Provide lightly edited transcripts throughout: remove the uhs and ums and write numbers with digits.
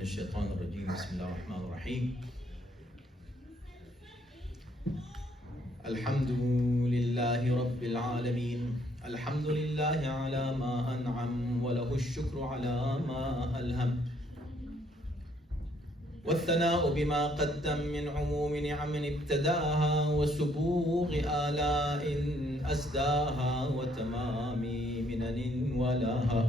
من الشيطان الرجيم بسم الله الرحمن الرحيم الحمد لله رب العالمين الحمد لله على ما أنعم وله الشكر على ما ألهم والثناء بما قدم من عموم نعم ابتداها وسبوغ آلاء أسداها وتمام منن ولاها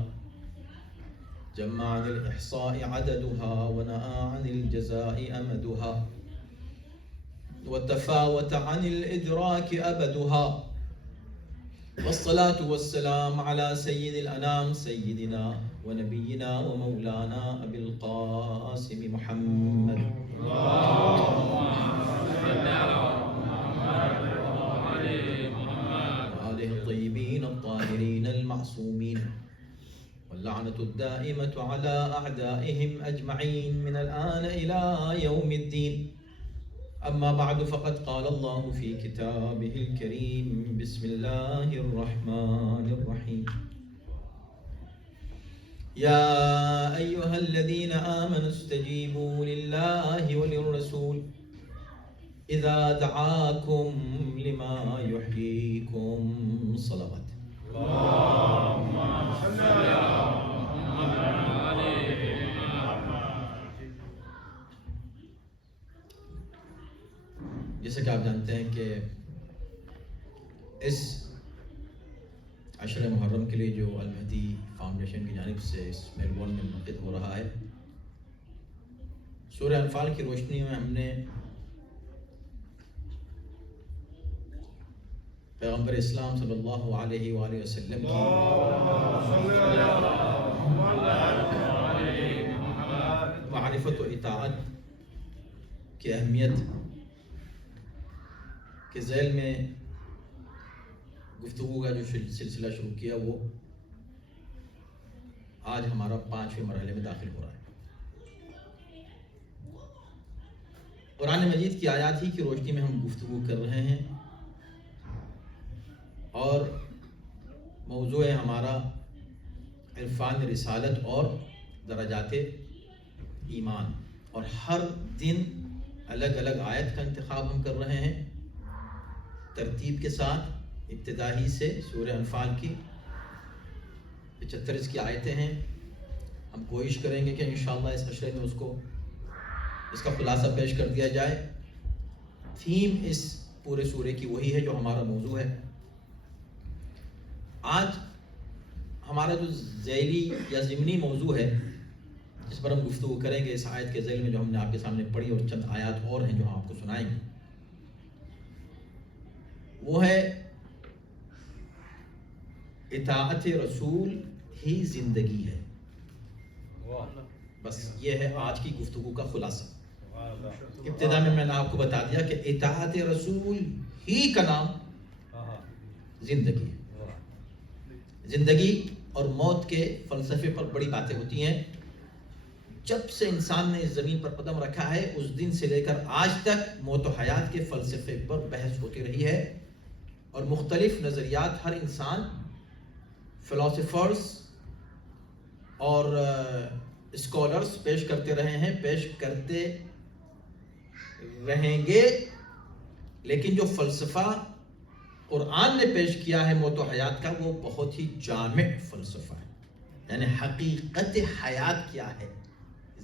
جمع عن الإحصاء عددها ونأى عن الجزاء أمدها وتفاوت عن الإدراك أبدها والصلاة والسلام على سيد الأنام سيدنا ونبينا ومولانا أبي القاسم محمد وآله الطيبين الطاهرين المعصومين واللعنة الدائمة على أعدائهم أجمعين من الآن إلى يوم الدين أما بعد فقد قال الله في كتابه الكريم بسم الله الرحمن الرحيم يا أيها الذين آمنوا استجيبوا لله وللرسول إذا دعاكم لما يحييكم صلوات اللهم صل على جیسا کہ آپ جانتے ہیں کہ اس عشر محرم کے لیے جو المہدی فاؤنڈیشن کی جانب سے اس میلبورن میں منعقد ہو رہا ہے، سورہ انفال کی روشنی میں ہم نے پیغمبر اسلام صلی اللہ علیہ وآلہ وسلم کی معرفت و اطاعت کی اہمیت کے ذیل میں گفتگو کا جو سلسلہ شروع کیا، وہ آج ہمارا 5ویں مرحلے میں داخل ہو رہا ہے۔ قرآن مجید کی آیات ہی کی روشنی میں ہم گفتگو کر رہے ہیں، اور موضوع ہے ہمارا عرفان رسالت اور درجات ایمان، اور ہر دن الگ الگ آیت کا انتخاب ہم کر رہے ہیں ترتیب کے ساتھ۔ ابتدائی سے سورہ انفال کی 75 کی آیتیں ہیں، ہم کوشش کریں گے کہ انشاءاللہ اس عشرے میں اس کا خلاصہ پیش کر دیا جائے۔ تھیم اس پورے سورے کی وہی ہے جو ہمارا موضوع ہے۔ آج ہمارا جو ذیلی یا ضمنی موضوع ہے جس پر ہم گفتگو کریں گے اس آیت کے ذیل میں جو ہم نے آپ کے سامنے پڑھی، اور چند آیات اور ہیں جو ہم آپ کو سنائیں گے، وہ ہے اطاعت رسول ہی زندگی ہے۔ بس یہ ہے آج کی گفتگو کا خلاصہ۔ ابتدا میں نے آپ کو بتا دیا کہ اطاعت رسول ہی کا نام زندگی ہے۔ زندگی اور موت کے فلسفے پر بڑی باتیں ہوتی ہیں۔ جب سے انسان نے اس زمین پر قدم رکھا ہے اس دن سے لے کر آج تک موت و حیات کے فلسفے پر بحث ہوتی رہی ہے، اور مختلف نظریات ہر انسان، فلاسفرز اور اسکالرز پیش کرتے رہے ہیں، پیش کرتے رہیں گے، لیکن جو فلسفہ قرآن نے پیش کیا ہے موت و حیات کا، وہ بہت ہی جامع فلسفہ ہے۔ یعنی حقیقت حیات کیا ہے،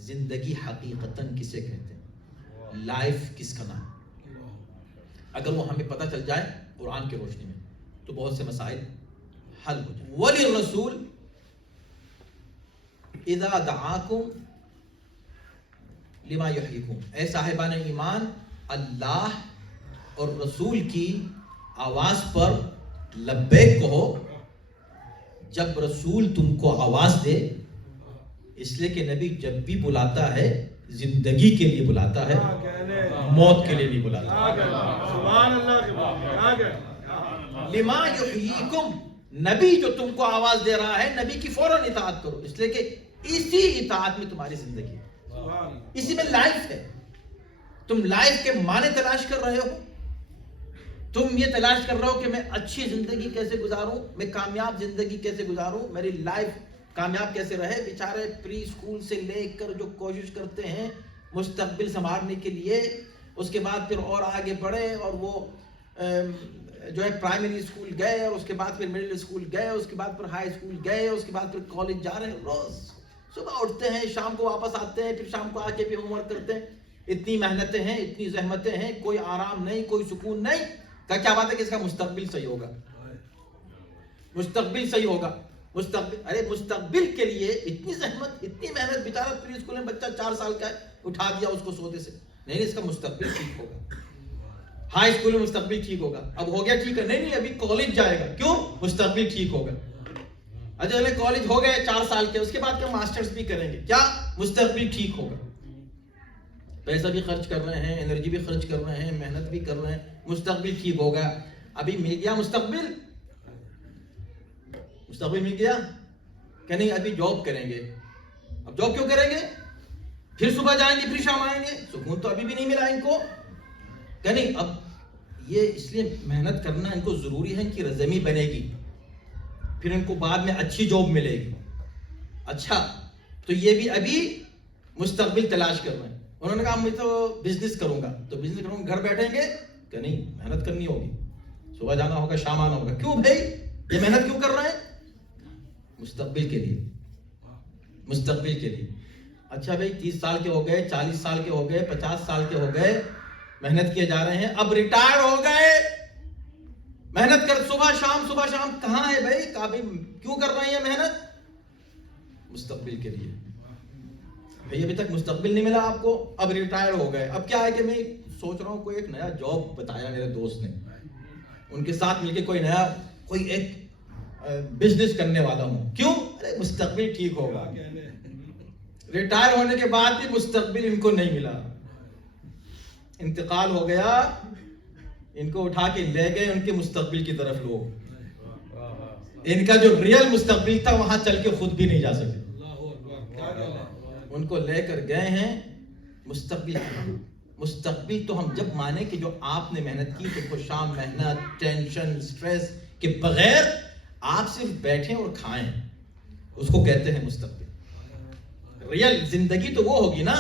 زندگی حقیقتاً کسے کہتے ہیں، لائف کس کا نام ہے، اگر وہ ہمیں پتہ چل جائے قرآن کی روشنی میں تو بہت سے مسائل حل ہو جائیں۔ وَلِلرَّسُولِ اِذَا دَعَاكُمْ لِمَا يُحْيِيكُمْ، اے صاحبان ایمان، اللہ اور رسول کی آواز پر لبیک کہو جب رسول تم کو آواز دے، اس لیے کہ نبی جب بھی بلاتا ہے زندگی کے لیے بلاتا ہے، موت کے لیے نہیں بلاتا۔ سبحان اللہ۔ لما یحییکم، نبی جو تم کو آواز دے رہا ہے، نبی کی فوراً اطاعت کرو، اس لیے کہ اسی اطاعت میں تمہاری زندگی ہے، اسی میں لائف ہے۔ تم لائف کے معنی تلاش کر رہے ہو، تم یہ تلاش کر رہے ہو کہ میں اچھی زندگی کیسے گزاروں، میں کامیاب زندگی کیسے گزاروں، میری لائف کامیاب کیسے رہے؟ بیچارے پری اسکول سے لے کر جو کوشش کرتے ہیں مستقبل سنوارنے کے لیے، اس کے بعد پھر اور آگے بڑھے، اور وہ جو ہے پرائمری اسکول گئے، اور اس کے بعد پھر مڈل اسکول گئے، اس کے بعد پھر ہائی اسکول گئے، اس کے بعد پھر کالج جا رہے ہیں. روز صبح اٹھتے ہیں، شام کو واپس آتے ہیں، پھر شام کو آ کے بھی ہوم ورک کرتے ہیں. اتنی محنتیں ہیں، اتنی زحمتیں ہیں، کوئی آرام نہیں، کوئی سکون نہیں. کیا بات ہے کہ اس کا مستقبل صحیح ہوگا، مستقبل صحیح ہوگا. مستقبل کے لیے اتنی زحمت، اتنی محنت. بیچارہ پری اسکول میں بچہ 4 سال کا ہے، اٹھا دیا اس کو سوتے سے. نہیں، اس کا مستقبل ٹھیک ہوگا. ہائی اسکول میں مستقبل ٹھیک ہوگا. اب ہو گیا ٹھیک ہے، نہیں ابھی کالج جائے گا. کیوں؟ مستقبل ٹھیک ہوگا. اچھا کالج ہو گئے 4 سال کے، اس کے بعد کیا ماسٹرز بھی کریں گے، کیا مستقبل ٹھیک ہوگا. پیسہ بھی خرچ کر رہے ہیں، انرجی بھی خرچ کر رہے ہیں، محنت بھی کر رہے ہیں، مستقبل ٹھیک ہوگا. ابھی مل گیا مستقبل مل گیا کہ نہیں؟ ابھی جاب کریں گے. اب جاب کیوں کریں گے؟ پھر صبح جائیں گے، پھر شام آئیں گے. سکون تو ابھی بھی نہیں ملا ان کو کہ نہیں. اب یہ اس لیے محنت کرنا ان کو ضروری ہے، ان کی رزمی بنے گی، پھر ان کو بعد میں اچھی جاب ملے گی. اچھا، تو یہ بھی ابھی مستقبل تلاش کر رہے ہیں. انہوں نے کہا میں تو بزنس کروں گا. تو بزنس کروں گا، گھر بیٹھیں گے کہ نہیں؟ محنت کرنی ہوگی، صبح جانا ہوگا، شام آنا ہوگا. کیوں بھائی یہ محنت کیوں کر رہے ہیں؟ مستقبل کے لیے، مستقبل کے لیے. اچھا بھائی 30 سال کے ہو گئے، 40 سال کے ہو گئے، 50 سال کے ہو گئے، محنت کیے جا رہے ہیں. اب ریٹائر ہو گئے، محنت کر صبح شام کہاں ہے بھائی؟ کیوں کر رہے ہیں محنت؟ مستقبل کے لیے. بھائی ابھی تک مستقبل نہیں ملا آپ کو، اب ریٹائر ہو گئے. اب کیا ہے کہ میں سوچ رہا ہوں کوئی ایک نیا جاب بتایا میرے دوست نے، ان کے ساتھ مل کے کوئی ایک بزنس کرنے والا ہوں. کیوں؟ ارے مستقبل ٹھیک ہوگا. ریٹائر ہونے کے بعد بھی مستقبل ان کو نہیں ملا. انتقال ہو گیا، ان کو اٹھا کے لے گئے ان کے مستقبل کی طرف لوگ. ان کا جو ریئل مستقبل تھا وہاں چل کے خود بھی نہیں جا سکے. ان کو لے کر گئے ہیں مستقبل تو ہم جب مانے کہ جو آپ نے محنت کی، تو شام محنت، ٹینشن، سٹریس کے بغیر آپ صرف بیٹھیں اور کھائیں، اس کو کہتے ہیں مستقبل. ریئل زندگی تو وہ ہوگی نا،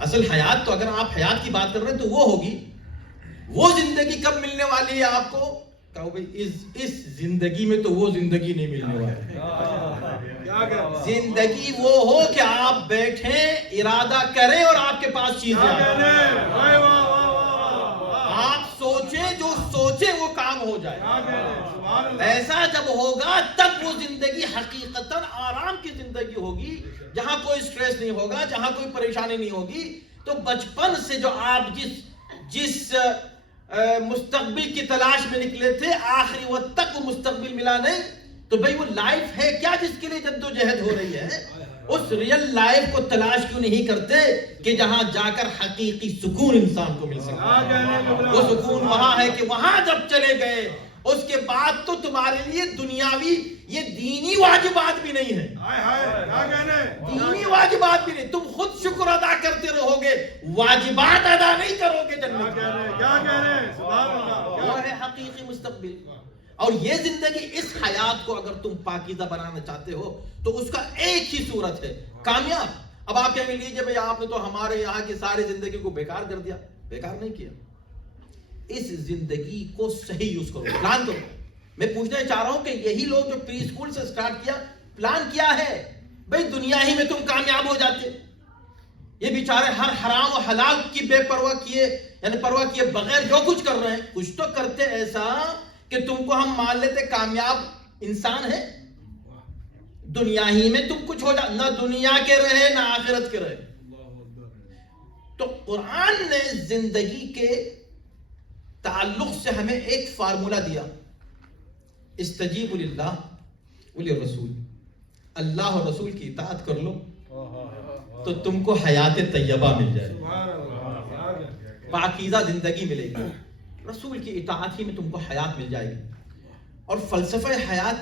اصل حیات تو اگر آپ حیات کی بات کر رہے ہیں تو وہ ہوگی. وہ زندگی کب ملنے والی ہے آپ کو؟ کہو بھائی اس زندگی میں تو وہ زندگی نہیں ملنے والی. زندگی وہ ہو کہ آپ بیٹھیں، ارادہ کریں اور آپ کے پاس چیزیں آئیں. آپ سوچیں، جو سوچیں وہ کام ہو جائے. ایسا جب ہوگا تب وہ زندگی حقیقتاً آرام کی زندگی ہوگی، جہاں کوئی سٹریس نہیں ہوگا، جہاں کوئی پریشانی نہیں ہوگی. تو بچپن سے جو آپ جس مستقبل کی تلاش میں نکلے تھے، آخری وقت تک وہ مستقبل ملا نہیں، تو بھئی وہ لائف ہے کیا جس کے لیے جدوجہد ہو رہی ہے؟ اس ریئل لائف کو تلاش کیوں نہیں کرتے کہ جہاں جا کر حقیقی سکون انسان کو مل سکے؟ وہ سکون وہاں ہے کہ وہاں جب چلے گئے اس کے بعد تو تمہارے لیے دنیاوی یہ دینی واجبات بھی نہیں ہیں. دینی واجبات بھی نہیں، تم خود شکر ادا کرتے رہو گے، واجبات ادا نہیں کرو گے. جنت وہ ہے حقیقی مستقبل. اور یہ زندگی، اس حیات کو اگر تم پاکیزہ بنانا چاہتے ہو تو اس کا ایک ہی صورت ہے کامیاب. اب آپ کہیں گے لیجئے بھئی آپ نے تو ہمارے یہاں کی ساری زندگی کو بیکار کر دیا. بیکار نہیں کیا، اس زندگی کو صحیح یوز کرو، پلان کرو. میں پوچھنا چاہ رہا ہوں کہ یہی لوگ جو پری اسکول سے سٹارٹ کیا، پلان کیا ہے؟ بھئی دنیا ہی میں تم کامیاب ہو جاتے. یہ بیچارے ہر حرام و حلال کی بے پرواہ کیے، یعنی پرواہ کیے بغیر جو کچھ کر رہے ہیں، کچھ تو کرتے ایسا کہ تم کو ہم مان لیتے کامیاب انسان ہے. دنیا ہی میں تم کچھ ہو جا، نہ دنیا کے رہے نہ آخرت کے رہے. تو قرآن نے زندگی کے تعلق سے ہمیں ایک فارمولا دیا، استجیبوا للہ وللرسول. اللہ اور رسول کی اطاعت کر لو تو تم کو حیات طیبہ مل جائے گی، پاکیزہ زندگی ملے گی. رسول کی اطاعت ہی میں تم کو حیات مل جائے گی. اور فلسفہ حیات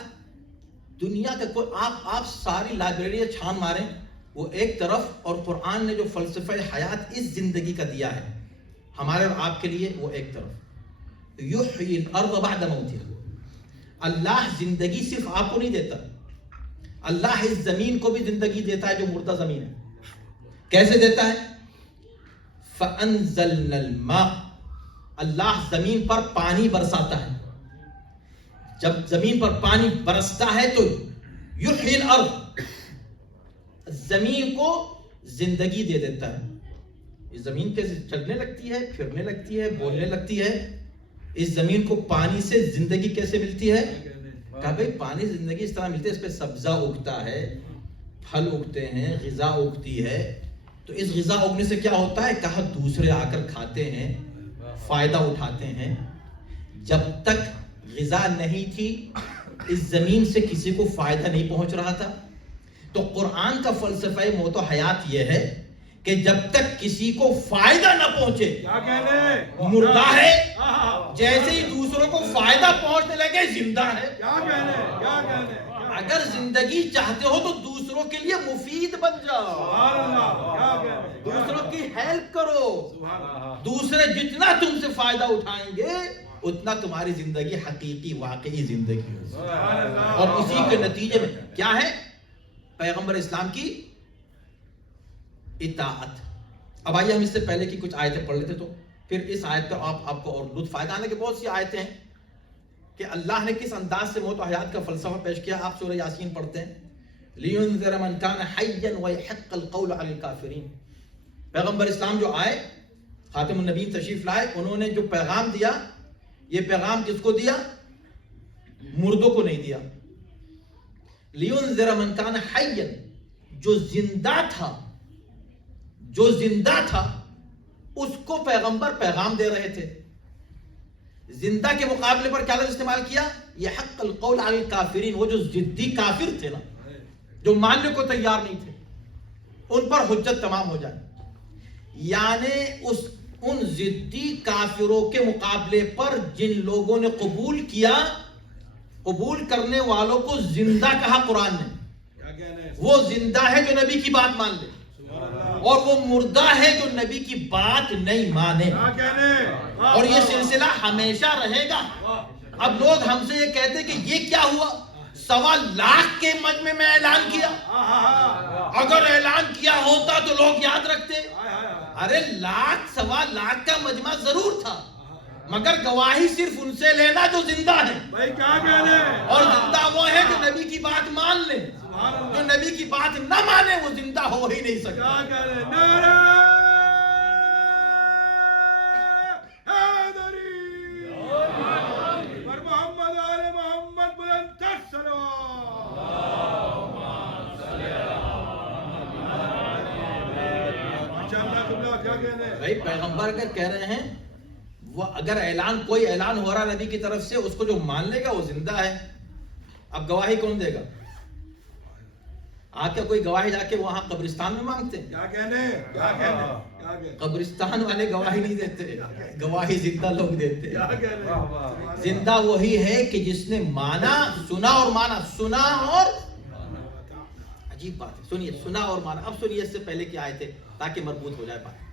دنیا کا کوئی آپ ساری لائبریری چھان ماریں وہ ایک طرف، اور قرآن نے جو فلسفہ حیات اس زندگی کا دیا ہے ہمارے اور آپ کے لیے وہ ایک طرف. یحیی الارض بعد موتها. اللہ زندگی صرف آپ کو نہیں دیتا، اللہ اس زمین کو بھی زندگی دیتا ہے جو مردہ زمین ہے. کیسے دیتا ہے؟ فَأَنزَلْنَا الْمَاءَ، اللہ زمین پر پانی برساتا ہے. جب زمین پر پانی برستا ہے تو یحیی الارض، زمین کو زندگی دے دیتا ہے. اس زمین کیسے چلنے لگتی ہے، پھرنے لگتی ہے، بولنے لگتی ہے. اس زمین کو پانی سے زندگی کیسے ملتی ہے؟ کہا بھئی پانی زندگی اس طرح ملتی ہے، اس پہ سبزہ اگتا ہے، پھل اگتے ہیں، غذا اگتی ہے. تو اس غذا اگنے سے کیا ہوتا ہے؟ کہا دوسرے آ کر کھاتے ہیں، فائدہ اٹھاتے ہیں. جب تک غذا نہیں تھی اس زمین سے کسی کو فائدہ نہیں پہنچ رہا تھا. تو قرآن کا فلسفہ موت و حیات یہ ہے کہ جب تک کسی کو فائدہ نہ پہنچے مردہ ہے، جیسے ہی دوسروں کو فائدہ پہنچنے لگے زندہ ہے. اگر زندگی چاہتے ہو تو دوسروں کے لیے مفید بن جاؤ، دوسروں کی ہیلپ کرو. دوسرے جتنا تم سے فائدہ اٹھائیں گے اتنا تمہاری زندگی حقیقی واقعی زندگی ہوگی. اور اسی کے نتیجے میں کیا ہے؟ پیغمبر اسلام کی اطاعت. اب آئیے ہم اس سے پہلے کی کچھ آیتیں پڑھ لیتے تو پھر اس آیت پر آپ کو اور لطف آئے گا. آنے کے بہت سی آیتیں ہیں کہ اللہ نے کس انداز سے موت و حیات کا فلسفہ پیش کیا. آپ سورہ یاسین پڑھتے ہیں، لِيُنذِرَ مَنْ كَانَ حَيًّا وَيَحِقَّ الْقَوْلُ عَلَى الْكَافِرِينَ. پیغمبر اسلام جو آئے، خاتم النبیین تشریف لائے، انہوں نے جو پیغام دیا، یہ پیغام کس کو دیا؟ مردوں کو نہیں دیا. لِيُنذِرَ مَنْ كَانَ حَيًّا، جو زندہ تھا اس کو پیغمبر پیغام دے رہے تھے. زندہ کے مقابلے پر کیا لفظ استعمال کیا؟ یحق القول علی الکافرین. وہ جو ضدی کافر تھے نا، جو ماننے کو تیار نہیں تھے، ان پر حجت تمام ہو جائے. یعنی ان ضدی کافروں کے مقابلے پر جن لوگوں نے قبول کیا، قبول کرنے والوں کو زندہ کہا قرآن نے. وہ زندہ ہے جو نبی کی بات مان لے، اور وہ مردہ ہے جو نبی کی بات نہیں مانے. اور یہ سلسلہ ہمیشہ رہے گا. اب لوگ ہم سے یہ کہتے کہ یہ کیا ہوا؟ 1.25 لاکھ کے مجمع میں اعلان کیا. اگر اعلان کیا ہوتا تو لوگ یاد رکھتے. ارے 1.25 لاکھ کا مجمع ضرور تھا، مگر گواہی صرف ان سے لینا جو زندہ ہے. اور زندہ وہ ہے جو نبی کی بات مان لے. جو نبی کی بات نہ مانے وہ زندہ ہو ہی نہیں سکتا. بھائی پیغمبر اگر کہہ رہے ہیں، وہ اگر کوئی اعلان ہو رہا نبی کی طرف سے، اس کو جو مان لے گا وہ زندہ ہے. اب گواہی کون دے گا؟ آ کے کوئی گواہی جا کے وہاں قبرستان میں مانگتے ہیں؟ قبرستان والے گواہی نہیں دیتے، گواہی زندہ لوگ دیتے. زندہ وہی ہے کہ جس نے مانا، سنا اور مانا. سنا اور عجیب بات ہے، سنیے، سنا اور مانا. اب سنیے اس سے پہلے کی آئے تھے تاکہ مربوط ہو جائے بات.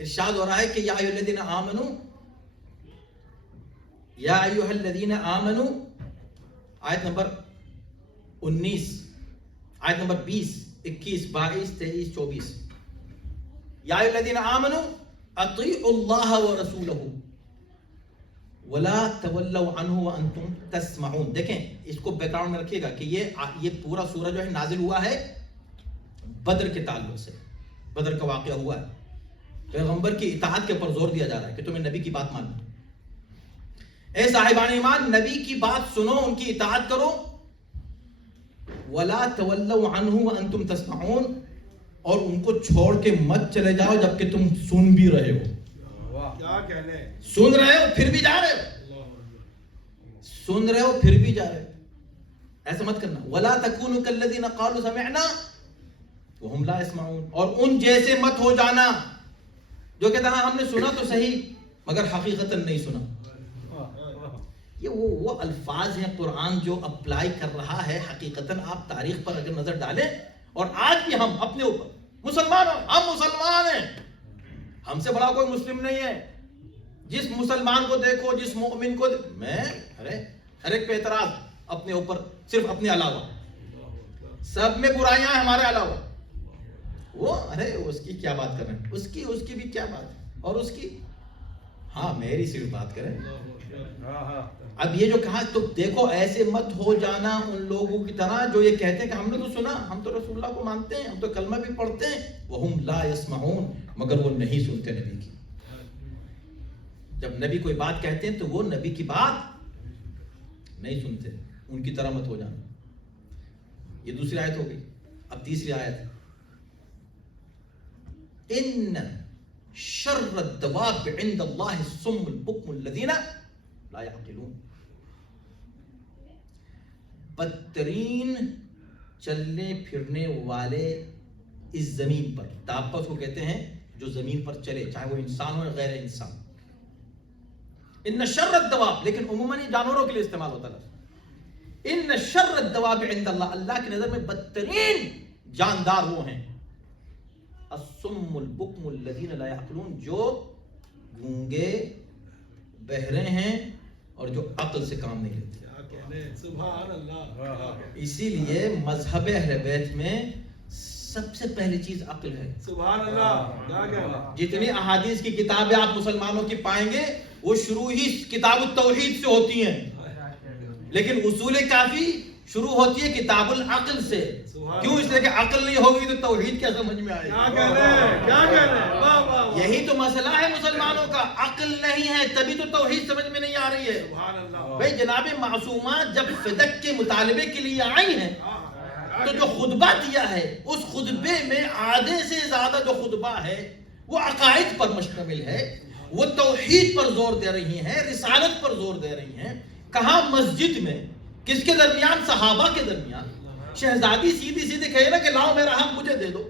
ارشاد ہو رہا ہے کہ یا ایھا الذین آمنوا، یا ایھا الذین آمنوا، آیت نمبر 19، آیت نمبر 20، 21، 22، 23، 24. یا ایھا الذین آمنوا اطیعوا اللہ ورسولہ ولا تولوا عنہ وانتم تسمعون. دیکھیں اس کو بیک گراؤنڈ میں رکھیے گا کہ یہ پورا سورہ جو ہے نازل ہوا ہے بدر کے تعلق سے. بدر کا واقعہ ہوا ہے. پیغمبر کی اطاعت کے اوپر زور دیا جا رہا ہے کہ تمہیں نبی کی بات مانو. اے صاحبان ایمان، نبی کی بات سنو، ان کی اطاعت کرو. ولا تولوا عنہ وانتم تسمعون، اور ان کو چھوڑ کے مت چلے جاؤ جبکہ تم سن بھی رہے ہو. سن رہے ہو پھر بھی جا رہے ہو، سن رہے ہو پھر بھی جا رہے ہو. ایسا مت کرنا. ولا تکونوا کالذین قالوا سمعنا وهم لا يسمعون، اور ان جیسے مت ہو جانا جو کہتا ہے ہم نے سنا تو صحیح مگر حقیقتاً نہیں سنا. یہ وہ الفاظ ہیں قرآن جو اپلائی کر رہا ہے. حقیقتاً آپ تاریخ پر اگر نظر ڈالیں، اور آج بھی ہم اپنے اوپر مسلمان ہیں، ہم مسلمان ہیں، ہم سے بڑا کوئی مسلم نہیں ہے. جس مسلمان کو دیکھو، جس مومن کو میں ہر ایک پہ اعتراض. اپنے اوپر صرف اپنے علاوہ. سب میں برائیاں ہیں ہمارے علاوہ. وہ ارے اس کی کیا بات کر رہے ہیں, اس کی بھی کیا بات ہے, اور اس کی ہاں میری صرف بات کریں. اب یہ جو کہا تو دیکھو ایسے مت ہو جانا ان لوگوں کی طرح جو یہ کہتے ہیں کہ ہم نے تو سنا, ہم تو رسول اللہ کو مانتے ہیں, ہم تو کلمہ بھی پڑھتے ہیں, وہم لا یسمعون, مگر وہ نہیں سنتے نبی کی. جب نبی کوئی بات کہتے ہیں تو وہ نبی کی بات نہیں سنتے, ان کی طرح مت ہو جانا. یہ دوسری آیت ہو گئی. اب تیسری آیت, ان شر الدواب عند اللہ الصم البکم الذین لا يعقلون. بدترین چلنے پھرنے والے اس زمین پر, دابت کو کہتے ہیں جو زمین پر چلے, چاہے وہ انسان ہو یا غیر انسان. ان شر الدواب, لیکن عموماً جانوروں کے لیے استعمال ہوتا ہے. ان شر الدواب عند اللہ, اللہ کی نظر میں بدترین جاندار وہ ہیں الصم البکم الذین لا يعقلون, جو گونگے بہرے ہیں اور جو عقل سے کام نہیں لیتے. سبحان اللہ. اسی لیے مذہب اہل بیت میں سب سے پہلی چیز عقل ہے. سبحان اللہ. جتنی احادیث کی کتابیں آپ مسلمانوں کی پائیں گے وہ شروع ہی کتاب التوحید سے ہوتی ہیں, لیکن اصول کافی شروع ہوتی ہے کتاب العقل سے. کیوں؟ اس لیے کہ عقل نہیں ہوگی تو توحید کیا سمجھ میں آئے گی. یہی تو مسئلہ ہے مسلمانوں کا, عقل نہیں ہے تبھی تو توحید سمجھ میں نہیں آ رہی ہے. بھئی جناب معصومات جب صدق کے مطالبے کے لیے آئی ہیں تو جو خطبہ دیا ہے اس خطبے میں آدھے سے زیادہ جو خطبہ ہے وہ عقائد پر مشتمل ہے, وہ توحید پر زور دے رہی ہیں, رسالت پر زور دے رہی ہیں. کہاں مسجد میں, کس کے درمیان؟ صحابہ کے درمیان. شہزادی سیدھی سیدھی کہے نا کہ لاؤ میرا حق مجھے دے دو.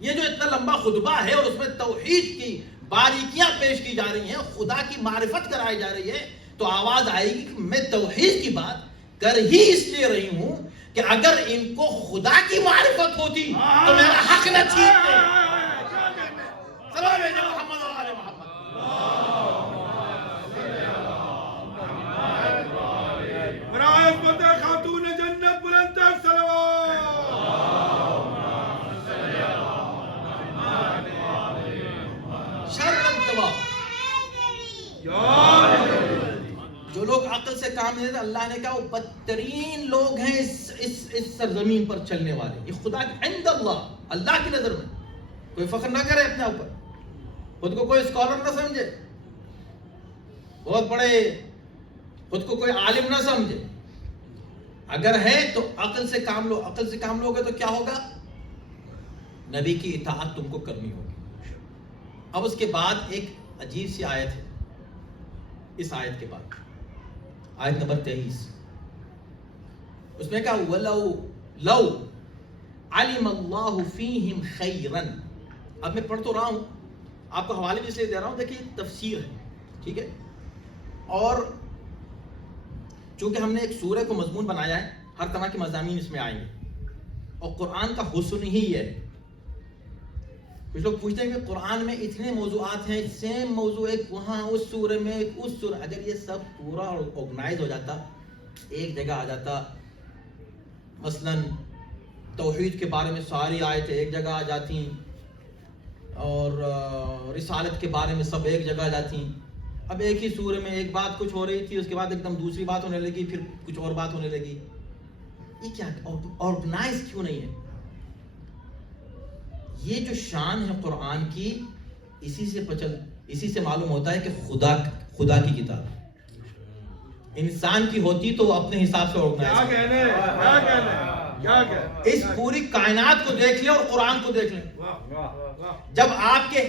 یہ جو اتنا لمبا خطبہ ہے اور اس میں توحید کی باریکیاں پیش کی جا رہی ہیں, خدا کی معرفت کرائی جا رہی ہے, تو آواز آئے گی کہ میں توحید کی بات کر ہی اس لیے رہی ہوں کہ اگر ان کو خدا کی معرفت ہوتی تو میرا حق نہ چھینتے. سلام علیکم محمد و آل محمد. خاتون جنت بلند تر صلوات. شر الدواب, جو لوگ عقل سے کام نہیں لیتے, اللہ نے کہا وہ بدترین لوگ ہیں اس سرزمین پر چلنے والے. یہ خدا کے عند اللہ, اللہ کی نظر میں. کوئی فخر نہ کرے اپنے اوپر, خود کو کوئی اسکالر نہ سمجھے, بہت بڑے خود کو کوئی عالم نہ سمجھے. اگر ہے تو عقل سے کام لو. عقل سے کام لو گے تو کیا ہوگا؟ نبی کی اطاعت تم کو کرنی ہوگی. اب اس کے بعد ایک عجیب سی آیت ہے, اس آیت کے بعد آیت نمبر 23, اس میں کہا وَلَوْ لَوْ عَلِمَ اللَّهُ فِيهِمْ خَيْرًا. اب میں پڑھ تو رہا ہوں, آپ کو حوالے بھی اس لیے دے رہا ہوں, دیکھیے تفسیر ہے, ٹھیک ہے, اور چونکہ ہم نے ایک سورہ کو مضمون بنایا ہے, ہر طرح کے مضامین اس میں آئیں گے, اور قرآن کا حسن ہی ہے. کچھ لوگ پوچھتے ہیں کہ قرآن میں اتنے موضوعات ہیں, سیم موضوع ایک وہاں اس سورہ میں ایک اس سورہ, اگر یہ سب پورا آرگنائز ہو جاتا, ایک جگہ آ جاتا, مثلا توحید کے بارے میں ساری آیتیں ایک جگہ آ جاتی, اور رسالت کے بارے میں سب ایک جگہ آ جاتی. اب ایک ہی سورہ میں ایک بات کچھ ہو رہی تھی, اس کے بعد ایک دم دوسری بات ہونے لگی, پھر کچھ اور بات ہونے لگی. یہ کیا آرگنائز کیوں نہیں ہے؟ یہ جو شان ہے قرآن کی, اسی سے معلوم ہوتا ہے کہ خدا کی کتاب. انسان کی ہوتی تو وہ اپنے حساب سے آرگنائز. اس پوری کائنات کو دیکھ لیں اور قرآن کو دیکھ لیں. جب آپ کے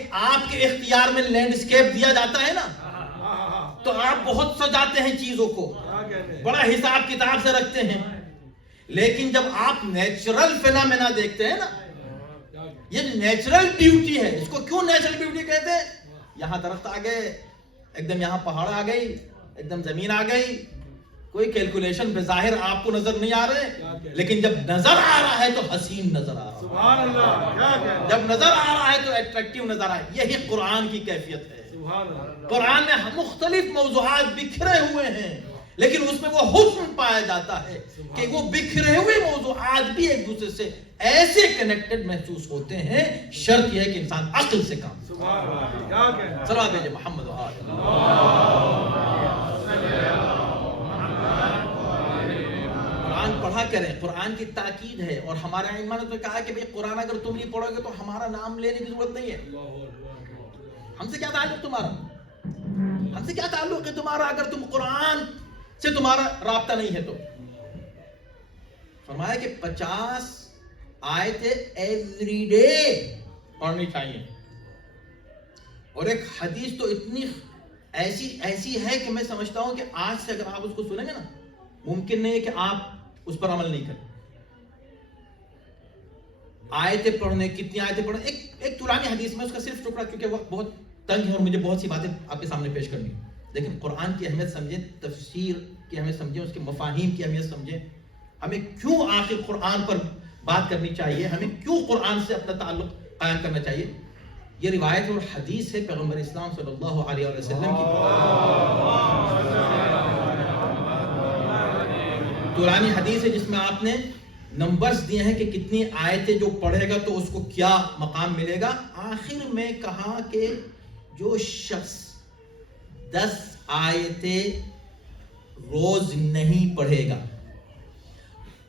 اختیار میں لینڈسکیپ دیا جاتا ہے نا, تو آپ بہت سجاتے ہیں چیزوں کو, بڑا حساب کتاب سے رکھتے ہیں, لیکن جب آپ نیچرل فینامنا دیکھتے ہیں نا, یہ نیچرل بیوٹی ہے. اس کو کیوں نیچرل بیوٹی کہتے ہیں؟ یہاں درخت آ گئے, ایک دم یہاں پہاڑ آ گئی, ایک دم زمین آ گئی, کوئی کیلکولیشن بظاہر آپ کو نظر نہیں آ رہے, لیکن جب نظر آ رہا ہے تو حسین نظر آ رہا ہے. سبحان اللہ. جب نظر آ رہا ہے تو اٹریکٹیو نظر آ رہا ہے. یہی قرآن کی کیفیت ہے. قرآن میں مختلف موضوعات بکھرے ہوئے ہیں, لیکن اس میں وہ حسن پایا جاتا ہے کہ وہ بکھرے ہوئے موضوعات بھی ایک دوسرے سے ایسے کنیکٹڈ محسوس ہوتے ہیں. شرط یہ ہے کہ انسان عقل سے کام. سبحان اللہ. کیا کہنا. صلوات بھیجئے محمد و آل. قرآن پڑھا کریں. قرآن کی تاکید ہے. اور ہمارے ائمہ نے تو کہا کہ بھئی قرآن اگر تم نہیں پڑھو گے تو ہمارا نام لینے کی ضرورت نہیں ہے. ہم سے کیا تعلق تمہارا؟ ہم سے کیا تعلق ہے تمہارا اگر تم قرآن سے تمہارا رابطہ نہیں ہے تو؟ فرمایا کہ 50 آیتیں ایوری ڈے پڑھنی چاہیے. اور ایک حدیث تو اتنی ایسی ہے کہ میں سمجھتا ہوں کہ آج سے اگر آپ اس کو سنیں گے نا, ممکن نہیں ہے کہ آپ اس پر عمل نہیں کریں. آیتیں پڑھنے, کتنی آیتیں پڑھنے, ایک طولانی حدیث میں اس کا صرف ٹکڑا, کیونکہ وقت بہت تنگ ہے اور مجھے بہت سی باتیں آپ کے سامنے پیش کرنی ہے. لیکن قرآن کی اہمیت سمجھیں, تفسیر کی اہمیت سمجھیں, اس کے مفاہیم کی اہمیت سمجھیں. ہمیں کیوں آخر قرآن پر بات کرنی چاہیے, ہمیں کیوں قرآن سے اپنا تعلق قائم کرنا چاہیے. یہ روایت اور حدیث ہے پیغمبر اسلام صلی اللہ علیہ وسلم کی. قرآنی حدیث ہے جس میں آپ نے نمبرز دیے ہیں کہ کتنی آیتیں جو پڑھے گا تو اس کو کیا مقام ملے گا. آخر میں کہا کہ جو شخص 10 آیتیں روز نہیں پڑھے گا,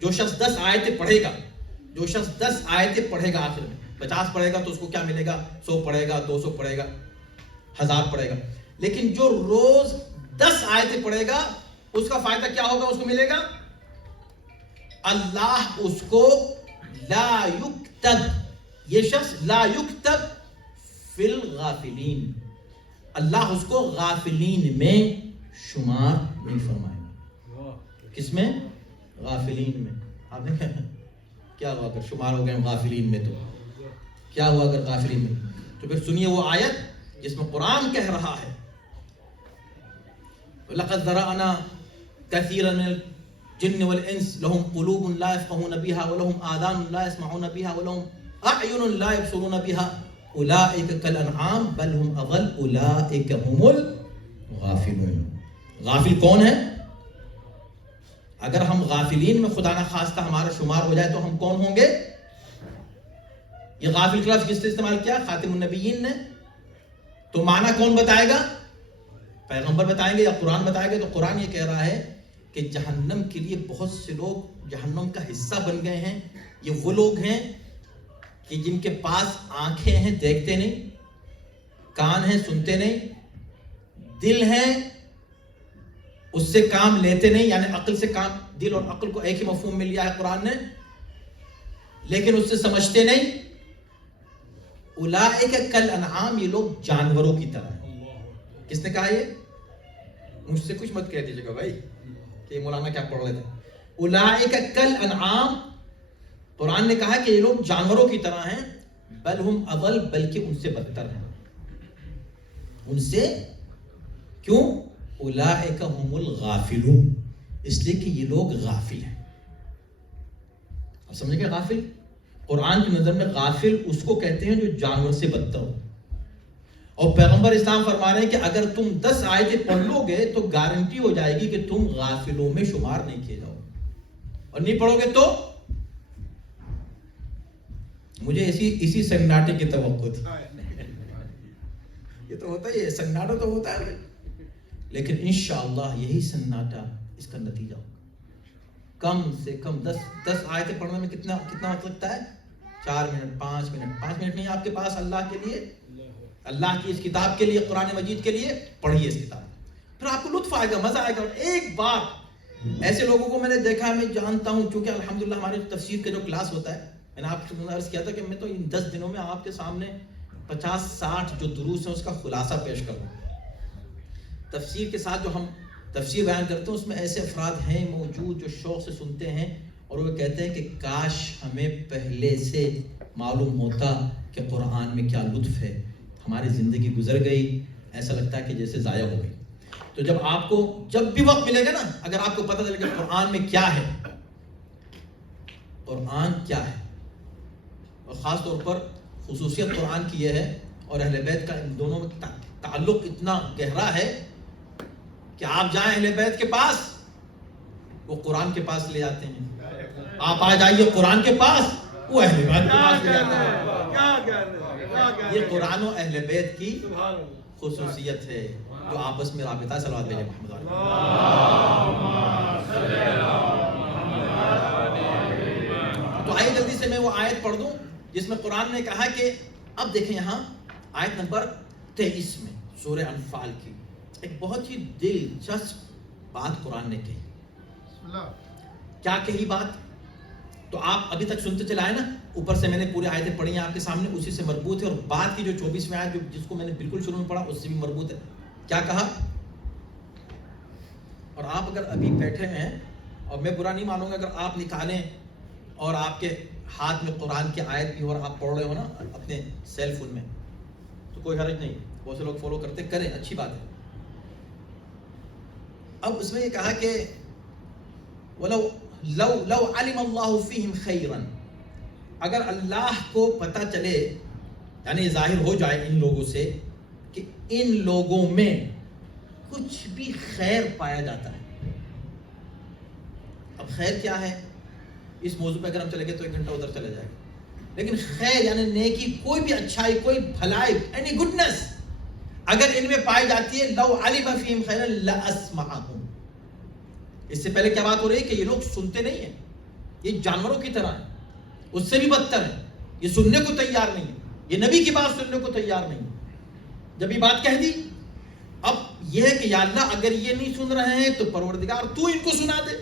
جو شخص 10 آیتیں پڑھے گا, جو شخص 10 آیتیں پڑھے گا, آخر میں 50 پڑھے گا تو اس کو کیا ملے گا, 100 پڑھے گا, 200 پڑھے گا, 1000 پڑھے گا. لیکن جو روز 10 آیتیں پڑھے گا اس کا فائدہ کیا ہوگا, اس کو ملے گا اللہ اس کو لا یکتب, یہ شخص لا یکتب فی الغافلین, اللہ اس کو غافلین میں شمار نہیں فرمائے گا. کس میں؟ غافلین میں. آپ نے کیا ہوا اگر شمار ہو گئے غافلین میں, تو کیا ہوا اگر غافلین میں؟ تو پھر سنیے وہ آیت جس میں قرآن کہہ رہا ہے لَقَدْ ذَرَأْنَا كَثِيرًا مِنَ الْجِنِّ وَالْإِنسِ لَهُمْ قُلُوبٌ لَا يَفْقَهُونَ بِهَا وَلَهُمْ آذَانٌ لَا يَسْمَعُونَ بِهَا وَلَهُمْ أَعْيُنٌ لَا يَبْصِرُونَ بِهَا أُولَئِكَ كَالْأَنْعَامِ بَلْ هُمْ أَضَلُّ أُولَئِكَ هُمُ الْغَافِلُونَ. غافل کون ہے؟ اگر ہم غافلین میں خدا نخواستہ ہمارا شمار ہو جائے تو ہم کون ہوں گے؟ یہ غافل کا لفظ کس نے استعمال کیا؟ خاتم النبیین نے. تو معنی کون بتائے گا؟ پیغمبر بتائیں گے یا قرآن بتائے گا؟ تو قرآن یہ کہہ رہا ہے کہ جہنم کے لیے بہت سے لوگ جہنم کا حصہ بن گئے ہیں. یہ وہ لوگ ہیں کہ جن کے پاس آنکھیں ہیں دیکھتے نہیں, کان ہیں سنتے نہیں, دل ہے اس سے کام لیتے نہیں, یعنی عقل سے کام, دل اور عقل کو ایک ہی مفہوم میں لیا ہے قرآن نے, لیکن اس سے سمجھتے نہیں. اولئک کالانعام, یہ لوگ جانوروں کی طرح ہیں. کس نے کہا یہ؟ مجھ سے کچھ مت کہہ دیجیے گا بھائی کہ مولانا کیا پڑھ رہے تھے. اولئک کالانعام, قرآن نے کہا کہ یہ لوگ جانوروں کی طرح ہیں. بل ہم اضل, بلکہ ان سے بدتر ہیں. ان سے کیوں؟ اولئک هم الغافلون, اس لیے کہ یہ لوگ غافل ہیں. اب سمجھے کہ غافل, قرآن کی نظر میں غافل اس کو کہتے ہیں جو جانور سے بدتر ہو. اور پیغمبر اسلام فرما رہے ہیں کہ اگر تم 10 آیتیں پڑھ لو گے تو گارنٹی ہو جائے گی کہ تم غافلوں میں شمار نہیں کیے جاؤ, اور نہیں پڑھو گے تو مجھے اسی سناٹے کی توقع تھی. یہ تو ہوتا ہی ہے, سناٹا تو ہوتا ہے, لیکن انشاءاللہ یہی سناٹا اس کا نتیجہ ہوگا. کم سے کم 10 آیتیں پڑھنے میں کتنا وقت لگتا ہے؟ 4 منٹ, 5 منٹ. 5 منٹ نہیں آپ کے پاس اللہ کے لیے, اللہ کی اس کتاب کے لیے, قرآن مجید کے لیے پڑھیے اس کتاب, پھر آپ کو لطف آئے گا, مزہ آئے گا. اور ایک بات, ایسے لوگوں کو میں نے دیکھا, میں جانتا ہوں, چونکہ الحمدللہ ہمارے تفسیر کا جو کلاس ہوتا ہے, میں نے آپ کو عرض کیا تھا کہ میں تو ان 10 دنوں میں آپ کے سامنے 50-60 جو دروس ہیں اس کا خلاصہ پیش کروں. تفسیر کے ساتھ جو ہم تفسیر بیان کرتے ہیں اس میں ایسے افراد ہیں موجود جو شوق سے سنتے ہیں اور وہ کہتے ہیں کہ کاش ہمیں پہلے سے معلوم ہوتا کہ قرآن میں کیا لطف ہے, ہماری زندگی گزر گئی, ایسا لگتا ہے کہ جیسے ضائع ہو گئی. تو جب آپ کو جب بھی وقت ملے گا نا, اگر آپ کو پتہ چلے کہ قرآن میں کیا ہے, قرآن کیا ہے, اور خاص طور پر خصوصیت قرآن کی یہ ہے اور اہل بیت کا ان دونوں میں تعلق اتنا گہرا ہے کہ آپ جائیں اہل بیت کے پاس وہ قرآن کے پاس لے آتے ہیں. آپ آ جائیے قرآن کے پاس, وہ اہل بیت کے پاس لے جاتے ہیں. یہ قرآن و اہل بیت کی خصوصیت ہے جو آپس میں رابطہ. صلوات بھیجیں محمد علیہ. تو آئیے جلدی سے میں وہ آیت پڑھ دوں جس میں قرآن نے کہا کہ اب دیکھیں یہاں آیت نمبر 23 میں سورہ انفال کی ایک بہت ہی دلچسپ بات قرآن نے کہی. کیا کہی بات؟ تو آپ ابھی تک سنتے چلائے نا, اوپر سے میں نے پوری آیتیں پڑھی ہیں آپ کے سامنے, اسی سے مربوط ہے, اور بعد کی جو 24ویں آیت جس کو میں نے بالکل شروع میں پڑھا اس سے بھی مربوط ہے. کیا کہا؟ اور آپ اگر ابھی بیٹھے ہیں, اور میں برا نہیں مانوں گا اگر آپ نکالیں اور آپ کے ہاتھ میں قرآن کی آیت بھی اور آپ پڑھ رہے ہو نا اپنے سیل فون میں, تو کوئی حرج نہیں, بہت سے لوگ فالو کرتے, کریں, اچھی بات ہے. اب اس میں یہ کہا کہ لو علم اللہ فیہم خیرا, اگر اللہ کو پتہ چلے, یعنی ظاہر ہو جائے ان لوگوں سے کہ ان لوگوں میں کچھ بھی خیر پایا جاتا ہے. اب خیر کیا ہے, اس موضوع پہ اگر ہم چلے گئے تو 1 گھنٹہ ادھر چلا جائے گا, لیکن خیر یعنی نیکی, کوئی بھی اچھائی, کوئی بھلائی, اینی گڈنس اگر ان میں پائی جاتی ہے, لو علم فیہم خیرا لاسمعہم. اس سے پہلے کیا بات ہو رہی ہے کہ یہ لوگ سنتے نہیں ہیں, یہ جانوروں کی طرح ہیں, اس سے بھی بدتر ہیں, یہ سننے کو تیار نہیں, یہ نبی کی بات سننے کو تیار نہیں. جب یہ بات کہہ دی, اب یہ ہے کہ یا اللہ اگر یہ نہیں سن رہے ہیں تو پروردگار تو ان کو سنا دے.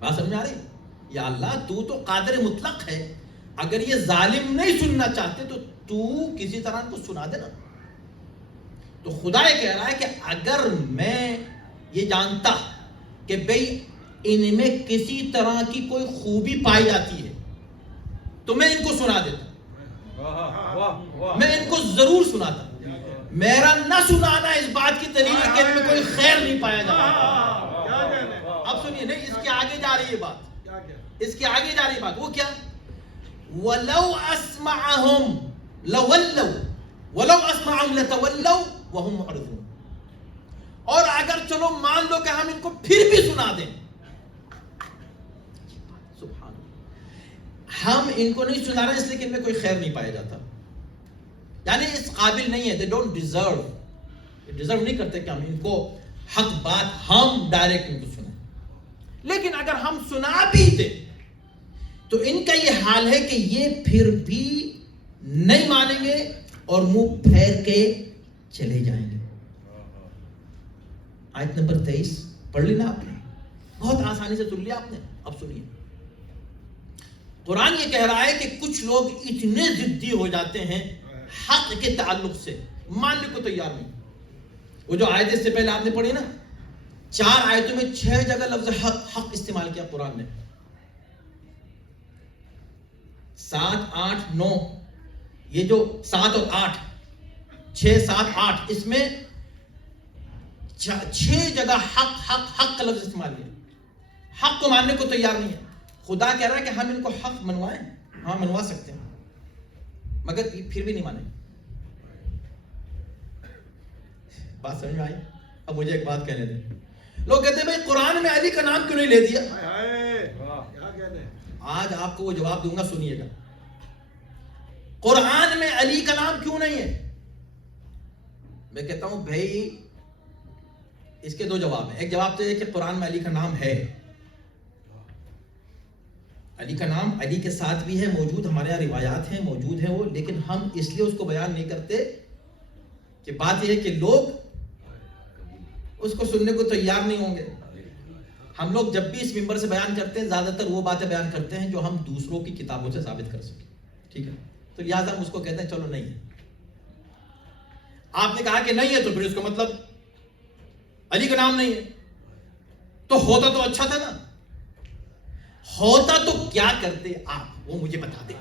بات سمجھ آ رہی؟ یا اللہ تو قادر مطلق ہے, اگر یہ ظالم نہیں سننا چاہتے تو کسی طرح ان کو سنا دے نا. تو خدا یہ کہہ رہا ہے کہ اگر میں یہ جانتا کہ بھئی ان میں کسی طرح کی کوئی خوبی پائی جاتی ہے تو میں ان کو سنا دیتا, میں ان کو ضرور سناتا. میرا نہ سنانا اس بات کی دلیل ہے کہ ان میں کوئی خیر نہیں پایا جاتا. اب سنیے, نہیں, اس کے آگے جا رہی ہے بات, اس کے آگے جا رہی ہے بات. وہ کیا؟ وَلَوْ أَسْمَعَهُمْ لَوَلَّوْا وَلَوْ أَسْمَعَهُمْ لَتَوَلَّوْا وَهُمْ مُعْرِضُونَ. اور اگر چلو مان لو کہ ہم ان کو پھر بھی سنا دیں, سبحان اللہ, ہم ان کو نہیں سنا رہے اس لیے کہ ان میں کوئی خیر نہیں پایا جاتا, یعنی اس قابل نہیں ہے, they don't deserve, ڈیزرو نہیں کرتے کہ ہم ان کو حق بات ہم ڈائریکٹ ان کو سنیں. لیکن اگر ہم سنا بھی دیں تو ان کا یہ حال ہے کہ یہ پھر بھی نہیں مانیں گے اور منہ پھیر کے چلے جائیں گے. آیت نمبر 23 پڑھ لی نا آپ نے, بہت آسانی سے سن لیا آپ نے. اب سنیے, قرآن یہ کہہ رہا ہے کہ کچھ لوگ اتنے ضدی ہو جاتے ہیں حق کے تعلق سے, ماننے کو تیار نہیں. وہ جو آیت اس سے پہلے آپ نے پڑھی نا, 4 آیتوں میں 6 جگہ لفظ حق استعمال کیا قرآن نے. 7, 8, 9, یہ جو 7 اور 8, 6, 7, 8, اس میں 6 جگہ حق کا لفظ استعمال کیا. حق کو ماننے کو تیار نہیں ہے. خدا کہہ رہا ہے کہ ہم ان کو حق منوائیں, ہاں منوا سکتے ہیں, مگر پھر بھی نہیں مانیں. بات سمجھ میں آئی؟ اب مجھے ایک بات کہنے دیں. لوگ کہتے ہیں بھائی قرآن میں علی کا نام کیوں نہیں لے دیا؟ آج آپ کو وہ جواب دوں گا, سنیے گا. قرآن میں علی کا نام کیوں نہیں ہے؟ میں کہتا ہوں بھائی اس کے 2 جواب ہیں. ایک جواب تو یہ کہ قرآن میں علی کا نام ہے, علی کا نام علی کے ساتھ بھی ہے, موجود, ہمارے یہاں روایات ہیں, موجود ہیں وہ, لیکن ہم اس لیے اس کو بیان نہیں کرتے کہ بات یہ ہے کہ لوگ اس کو سننے کو تیار نہیں ہوں گے. ہم لوگ جب بھی اس منبر سے بیان کرتے ہیں زیادہ تر وہ باتیں بیان کرتے ہیں جو ہم دوسروں کی کتابوں سے ثابت کر سکیں, ٹھیک ہے؟ تو لہٰذا ہم اس کو کہتے ہیں چلو نہیں ہے. آپ نے کہا کہ نہیں ہے تو پھر اس کا مطلب علی کا نام نہیں ہے, تو ہوتا تو اچھا تھا نا. ہوتا تو کیا کرتے آپ, وہ مجھے بتا دیں.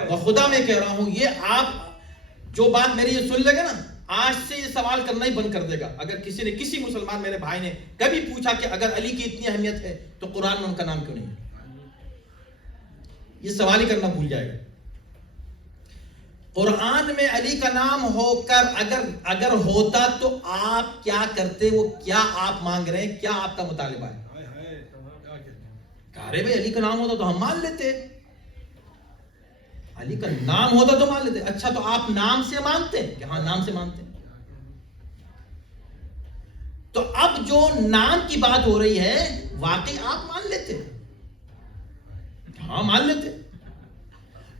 اور خدا میں کہہ رہا ہوں, یہ آپ جو بات میری یہ سن لے گا نا, آج سے یہ سوال کرنا ہی بند کر دے گا. اگر کسی نے, کسی مسلمان میرے بھائی نے کبھی پوچھا کہ اگر علی کی اتنی اہمیت ہے تو قرآن میں ان کا نام کیوں نہیں ہے, یہ سوال ہی کرنا بھول جائے گا. قرآن میں علی کا نام ہو کر اگر ہوتا تو آپ کیا کرتے؟ وہ کیا آپ مانگ رہے ہیں؟ کیا آپ کا مطالبہ ہے؟ ارے بھائی علی کا نام ہوتا تو ہم مان لیتے، علی کا نام ہوتا تو مان لیتے۔ اچھا تو آپ نام سے مانتے ہیں کہ ہاں نام سے مانتے ہیں؟ تو اب جو نام کی بات ہو رہی ہے واقعی آپ مان لیتے؟ ہاں مان لیتے۔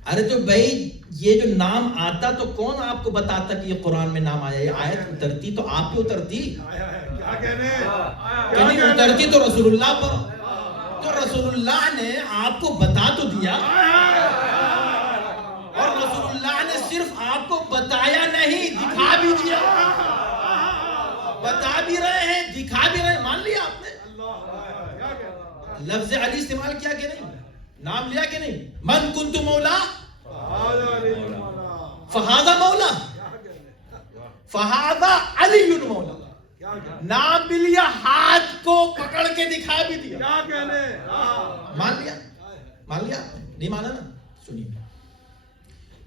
ارے تو بھائی یہ جو نام آتا تو کون آپ کو بتاتا کہ یہ قرآن میں نام آیا؟ یہ آیت اترتی تو آپ پہ اترتی، نہیں اترتی تو رسول اللہ پر۔ تو رسول اللہ نے آپ کو بتا تو دیا، اور رسول اللہ نے صرف آپ کو بتایا نہیں، دکھا بھی دیا۔ بتا بھی رہے ہیں، دکھا بھی رہے ہیں، مان لیا آپ نے؟ لفظ علی استعمال کیا کہ نہیں؟ نام لیا کہ نہیں؟ من کنت مولا فہذا مولا، فہذا علی مولا۔ نام بھی لیا، ہاتھ کو پکڑ کے دکھا بھی دیا۔ مان لیا؟ مان لیا؟ نہیں مانا نا؟ سنیے،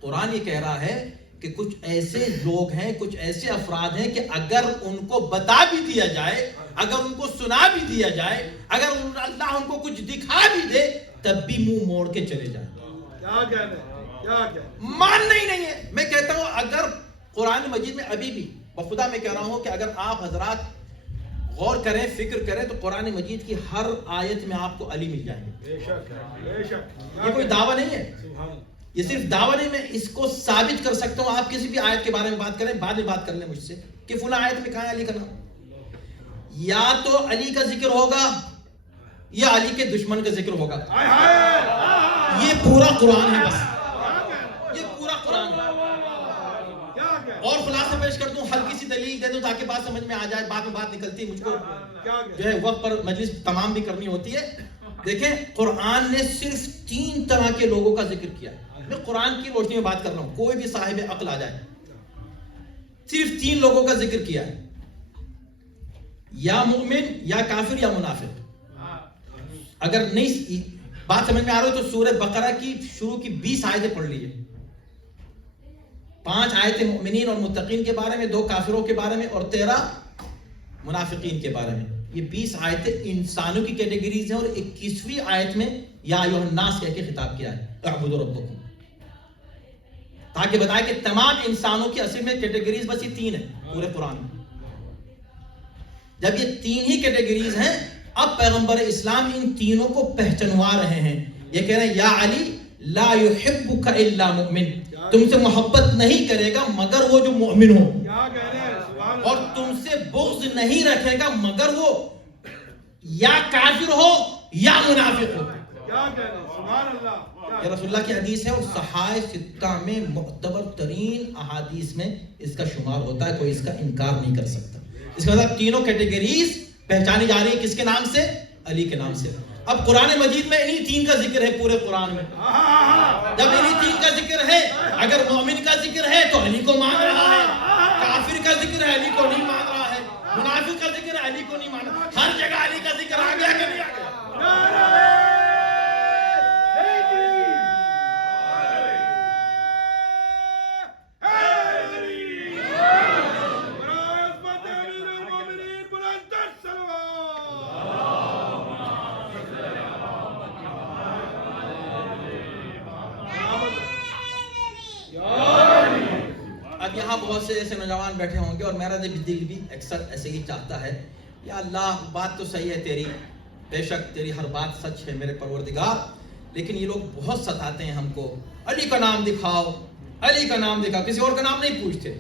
قرآن یہ کہہ رہا ہے کہ کچھ ایسے لوگ ہیں، کچھ ایسے افراد ہیں کہ اگر ان کو بتا بھی دیا جائے، اگر ان کو سنا بھی دیا جائے، اگر اللہ ان کو کچھ دکھا بھی دے، تب بھی منہ موڑ کے چلے جائیں۔ ماننا ہی نہیں ہے۔ میں کہتا ہوں اگر قرآن مجید میں ابھی بھی، بخدا میں کہہ رہا ہوں کہ اگر آپ حضرات غور کریں، فکر کریں، تو قرآن مجید کی ہر آیت میں آپ کو علی مل جائیں گے۔ یہ کوئی دعویٰ نہیں ہے، یہ صرف دعویٰ نہیں، میں اس کو ثابت کر سکتا ہوں۔ آپ کسی بھی آیت کے بارے میں بات کریں، بعد میں بات کر لیں مجھ سے کہ فلاں آیت میں کہاں ہے علی کا نام۔ یا تو علی کا ذکر ہوگا یا علی کے دشمن کا ذکر ہوگا۔ یہ پورا قرآن ہے، بس یہ پورا قرآن ہے۔ اور خلاصہ پیش کر دوں، ہلکی سی دلیل دے دوں تاکہ بات سمجھ میں آ جائے، بعد میں بات نکلتی ہے، مجھ کو جو ہے وقت پر مجلس تمام بھی کرنی ہوتی ہے۔ دیکھیں قرآن نے صرف 3 طرح کے لوگوں کا ذکر کیا ہے۔ میں قرآن کی روشنی میں بات کر رہا ہوں، کوئی بھی صاحب عقل آ جائے، صرف 3 لوگوں کا ذکر کیا ہے، یا مومن یا کافر یا منافق۔ اگر نہیں بات سمجھ میں آ رہی تو سورہ بقرہ کی شروع کی 20 آیتیں پڑھ لیجئے، 5 آیتیں مومنین اور متقین کے بارے میں، 2 کافروں کے بارے میں اور 13 منافقین کے بارے میں۔ یہ 20 آیتیں انسانوں کی کیٹیگریز ہیں، اور 21ویں آیت میں یا ایھا الناس کہہ کے خطاب کیا ہے، اعبدوا ربکم، تاکہ بتائے کہ تمام انسانوں کی اصل میں کیٹیگریز بس یہ 3 ہیں پورے قرآن میں۔ جب یہ 3 ہی کیٹیگریز ہیں، اب پیغمبر اسلام ان تینوں کو پہچنوا رہے ہیں۔ یہ کہہ رہے ہیں یا علی لا یحبک الا مؤمن، تم سے محبت نہیں کرے گا مگر وہ جو مومن ہو، اور تم سے بغض نہیں رکھے گا مگر وہ یا کافر ہو یا منافق ہو۔ یہ رسول اللہ کی حدیث ہے، اور صحائف 6 میں معتبر ترین احادیث میں اس کا شمار ہوتا ہے، کوئی اس کا انکار نہیں کر سکتا۔ اس کا مطلب تینوں کیٹیگریز پہچانی جا رہی ہے کس کے نام سے؟ علی کے نام سے۔ اب قرآن مجید میں انہی 3 کا ذکر ہے پورے قرآن میں۔ جب انہی 3 کا ذکر ہے، اگر مومن کا ذکر ہے تو علی کو مان رہا ہے، کافر کا ذکر ہے علی کو نہیں مان رہا ہے، منافق کا ذکر ہے علی کو نہیں مان رہا۔ ہر جگہ علی کا ذکر آ گیا کہ نہیں آ گیا؟ اب یہاں بہت سے ایسے نوجوان بیٹھے ہوں گے، اور میرا دل بھی اکثر ایسے ہی چاہتا ہے، یا اللہ بات تو صحیح ہے تیری، بے شک تیری ہر بات سچ ہے میرے پروردگار، لیکن یہ لوگ بہت ستاتے ہیں ہم کو، علی کا نام دکھاؤ، علی کا نام دکھاؤ، کسی اور کا نام نہیں پوچھتے،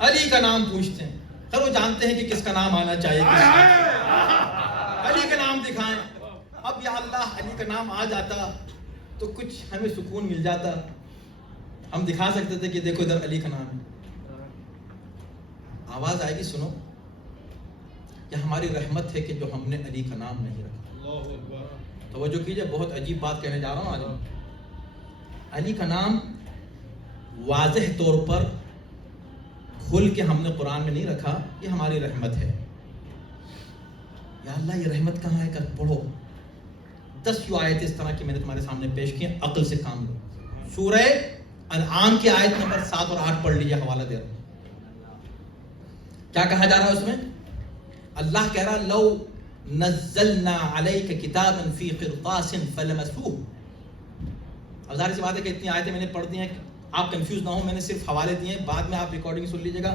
علی کا نام پوچھتے ہیں۔ خیر وہ جانتے ہیں کہ کس کا نام آنا چاہیے، علی کا نام دکھائیں۔ اب یا اللہ علی کا نام آ جاتا تو کچھ ہمیں سکون مل جاتا، ہم دکھا سکتے تھے کہ دیکھو ادھر علی کا نام ہے۔ آواز آئے گی، سنو، یہ ہماری رحمت ہے کہ جو ہم نے علی کا نام نہیں رکھا۔ توجہ کیجئے، بہت عجیب بات کہنے جا رہا ہوں آج۔ علی کا نام واضح طور پر کھل کے ہم نے قرآن میں نہیں رکھا، یہ ہماری رحمت ہے۔ یا اللہ یہ رحمت کہاں ہے؟ کر پڑھو 10 آیت اس طرح کی میں نے تمہارے سامنے پیش کی ہیں، عقل سے کام لو۔ سورہ انعام کی آیت نمبر 7 اور 8 پڑھ لیجیے، حوالہ دے رہا ہوں. کیا کہا جا رہا ہے اس میں؟ اللہ کہہ رہا لو نزلنا علیک کتابا فی قرطاس فلمسوه. اب ظاہر سی بات ہے کہ اتنی آیتیں میں نے پڑھ دی ہیں، آپ کنفیوز نہ ہوں، میں نے صرف حوالے دیے ہیں، بعد میں آپ ریکارڈنگ سن لیجیے گا،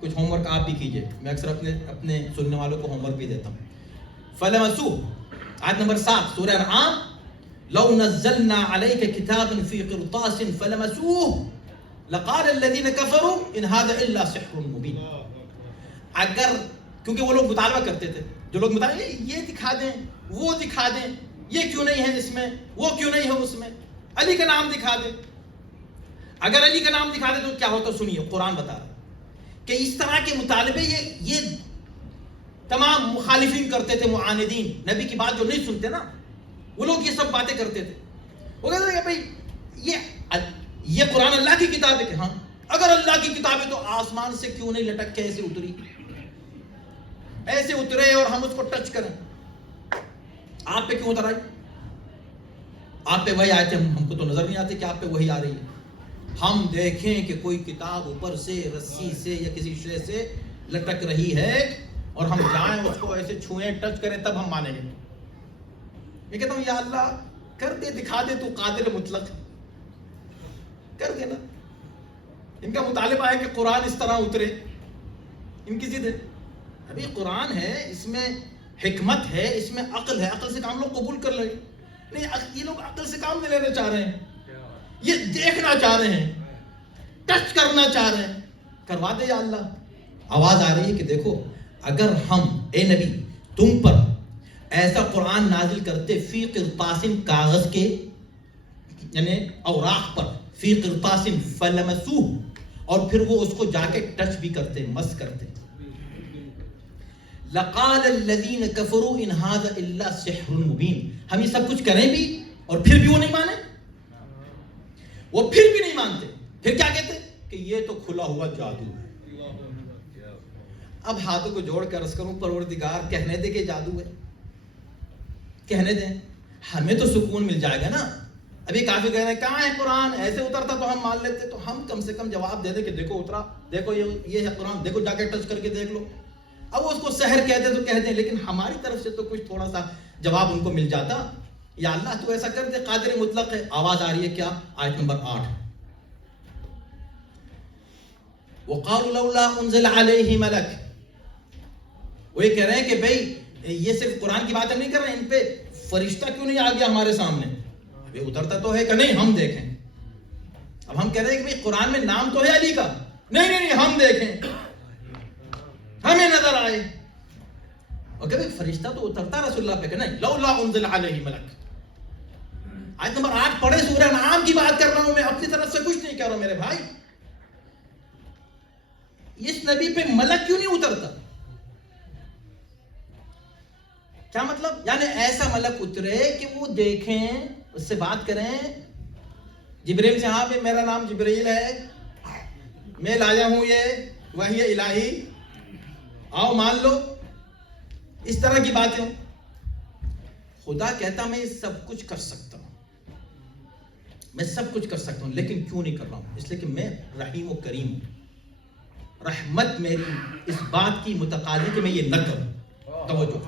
کچھ ہوم ورک آپ بھی کیجیے. میں اکثر اپنے سننے والوں کو ہوم ورک بھی دیتا ہوں. فلمسوه آیت نمبر 7 سورہ انعام، لو نزلنا علیک کتابا فی قرطاس فلمسوه لقال الذین کفروا ان هذا الا سحر مبین. اگر کیونکہ وہ لوگ مطالبہ کرتے تھے، جو لوگ مطالبہ یہ دکھا دیں، وہ دکھا دیں، یہ کیوں نہیں ہے اس میں، وہ کیوں نہیں ہے اس میں، علی کا نام دکھا دیں. اگر علی کا نام دکھا دیں تو کیا ہوتا؟ سنیے، قرآن بتا رہا کہ اس طرح کے مطالبے یہ تمام مخالفین کرتے تھے، معاندین، نبی کی بات جو نہیں سنتے نا، وہ لوگ یہ سب باتیں کرتے تھے. وہ کہتے تھے کہ بھائی یہ قرآن اللہ کی کتاب ہے، کہ ہاں اگر اللہ کی کتاب ہے تو آسمان سے کیوں نہیں لٹک کے ایسے اتری، ایسے اترے اور ہم اس کو ٹچ کریں. آپ پہ کیوں اتر آئی؟ آپ پہ وہی آئے تھے، ہم کو تو نظر نہیں آتے کہ آپ پہ وہی آ رہی ہے. ہم دیکھیں کہ کوئی کتاب اوپر سے رسی سے یا کسی شے سے لٹک رہی ہے اور ہم جائیں اس کو ایسے چھوئیں، ٹچ کریں، تب ہم مانیں گے. میں کہتا ہوں یا اللہ کر دے، دکھا دے، تو قادر مطلق کر دے نا. ان کا مطالبہ ہے کہ قرآن اس طرح اترے، ان کی ضد ہے. ابھی قرآن ہے، اس میں حکمت ہے، اس میں عقل ہے، عقل سے کام لوگ قبول کر لیں. نہیں، یہ لوگ عقل سے کام نہیں لینا چاہ رہے ہیں، یہ دیکھنا چاہ رہے ہیں، ٹچ کرنا چاہ رہے ہیں. کروا دے یا اللہ. آواز آ رہی ہے کہ دیکھو اگر ہم اے نبی تم پر ایسا قرآن نازل کرتے فی قرطاس، کاغذ کے یعنی اوراق پر، فی قرطاس فلمسوه، اور پھر وہ اس کو جا کے ٹچ بھی کرتے، مس کرتے، لقال الذین کفروا ان ھذا الا سحر مبین. ہم یہ سب کچھ کریں بھی اور پھر بھی وہ نہیں مانے، وہ پھر بھی نہیں مانتے. پھر کیا کہتے کہ یہ تو کھلا ہوا جادو ہے. اب ہاتھوں کو جوڑ کر عرض کروں پروردگار کہنے دے کہ جادو ہے، کہنے دیں، ہمیں تو سکون مل جائے گا نا. ابھی کافی کہہ رہے ہیں کہاں ہے قرآن، ایسے اترتا تو ہم مان لیتے. تو ہم کم سے کم جواب دے دیں کہ دیکھو اترا، دیکھو یہ ہے قرآن، دیکھو جا کے ٹچ کر کے دیکھ لو. اب وہ اس کو سحر کہتے تو کہتے ہیں، لیکن ہماری طرف سے تو کچھ تھوڑا سا جواب ان کو مل جاتا. یا اللہ تو ایسا کر دے، قادر مطلق ہے. آواز آ رہی ہے کیا؟ آیت نمبر 8. وَقَالُوا لَوْلَا أُنزِلَ عَلَيْهِ مَلَكٌ. وہ یہ کہہ رہے ہیں کہ بھئی یہ صرف قرآن کی بات ہم نہیں کر رہے ہیں، ان پہ فرشتہ کیوں نہیں آ گیا ہمارے سامنے؟ ابھی اترتا تو ہے کہ نہیں، ہم دیکھیں. اب ہم کہہ رہے ہیں کہ قرآن میں نام تو ہے علی کا، نہیں ہم دیکھیں، ہمیں نظر آئے. اور کہ فرشتہ تو اترتا رسول اللہ پہ، کہ نہیں لولا انزل علیہ ملک. آیت نمبر 8 پڑھے، سورہ انعام کی بات کر رہا ہوں میں، اپنی طرف سے کچھ نہیں کہہ رہا ہوں میرے بھائی. اس نبی پہ ملک کیوں نہیں اترتا؟ کیا مطلب؟ یعنی ایسا ملک اترے کہ وہ دیکھیں، اس سے بات کریں. جبریل سے، ہاں بھی میرا نام جبریل ہے، میں لایا ہوں یہ وحی الہی، آؤ مان لو. اس طرح کی باتیں. خدا کہتا میں یہ سب کچھ کر سکتا ہوں، میں سب کچھ کر سکتا ہوں، لیکن کیوں نہیں کر رہا ہوں؟ اس لیے کہ میں رحیم و کریم ہوں. رحمت میری اس بات کی متقاضی کہ میں یہ نہ کروں. توجہ،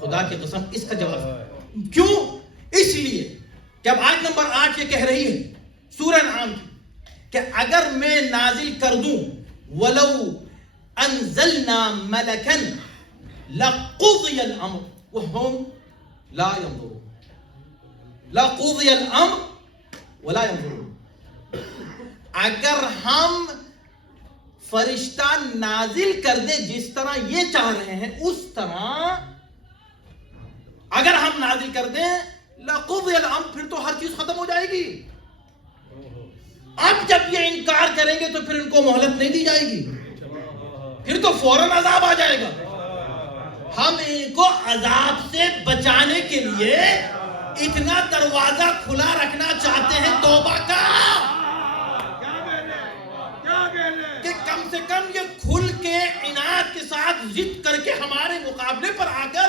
خدا کی قسم اس کا جواب کیوں؟ اس لیے کہ اب آیت نمبر 8 یہ کہہ رہی ہے سورہ انعام کی کہ اگر میں نازل کر دوں وَلَوْ أَنزَلْنَا مَلَكًا لَقُضِيَ الْأَمْرُ وَهُمْ لَا يَنظُرُونَ. لَقُضِيَ الْأَمْرُ وَلَا يَنظُرُونَ. اگر ہم فرشتہ نازل کر دے جس طرح یہ چاہ رہے ہیں اس طرح اگر ہم نازل کر دیں، لَقُضِيَ الْأَمْرُ، پھر تو ہر چیز ختم ہو جائے گی. اب جب یہ انکار کریں گے تو پھر ان کو مہلت نہیں دی جائے گی، پھر تو فوراً عذاب آ جائے گا. ہم ان کو عذاب سے بچانے کے لیے اتنا دروازہ کھلا رکھنا چاہتے ہیں توبہ کا کہ کم سے کم یہ کھل کے عنایت کے ساتھ ضد کر کے ہمارے مقابلے پر آ کر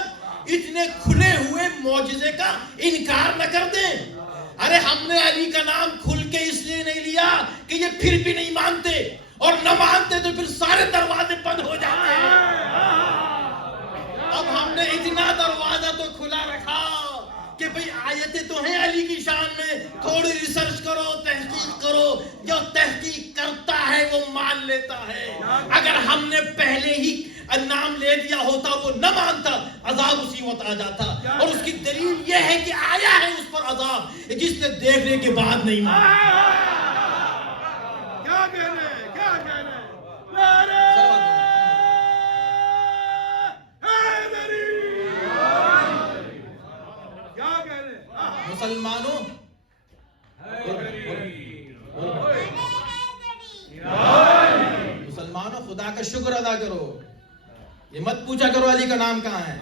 اتنے کھلے ہوئے معجزے کا انکار نہ کر دیں. ارے ہم نے علی کا نام کھل کے اس لیے نہیں لیا کہ یہ پھر بھی نہیں مانتے، اور نہ مانتے تو پھر سارے دروازے بند ہو جاتے ہیں۔ اب ہم نے اتنا دروازہ تو کھلا رکھا کہ بھئی آیتیں تو ہیں علی کی شان میں، تھوڑی ریسرچ کرو، تحقیق کرو، جو تحقیق کرتا ہے وہ مان لیتا ہے۔ اگر ہم نے پہلے ہی نام لے دیا ہوتا، وہ نہ مانتا، عذاب اسی وقت آ جاتا، اور اس کی دلیل یہ ہے کہ آیا ہے اس پر عذاب جس نے دیکھنے کے بعد نہیں مانا۔ کیا کہنے کیا کہنے نعرہ حیدری، کیا کہنے مسلمانوں، مسلمانوں خدا کا شکر ادا کرو، یہ مت پوچھا کرو علی کا نام کہاں ہے،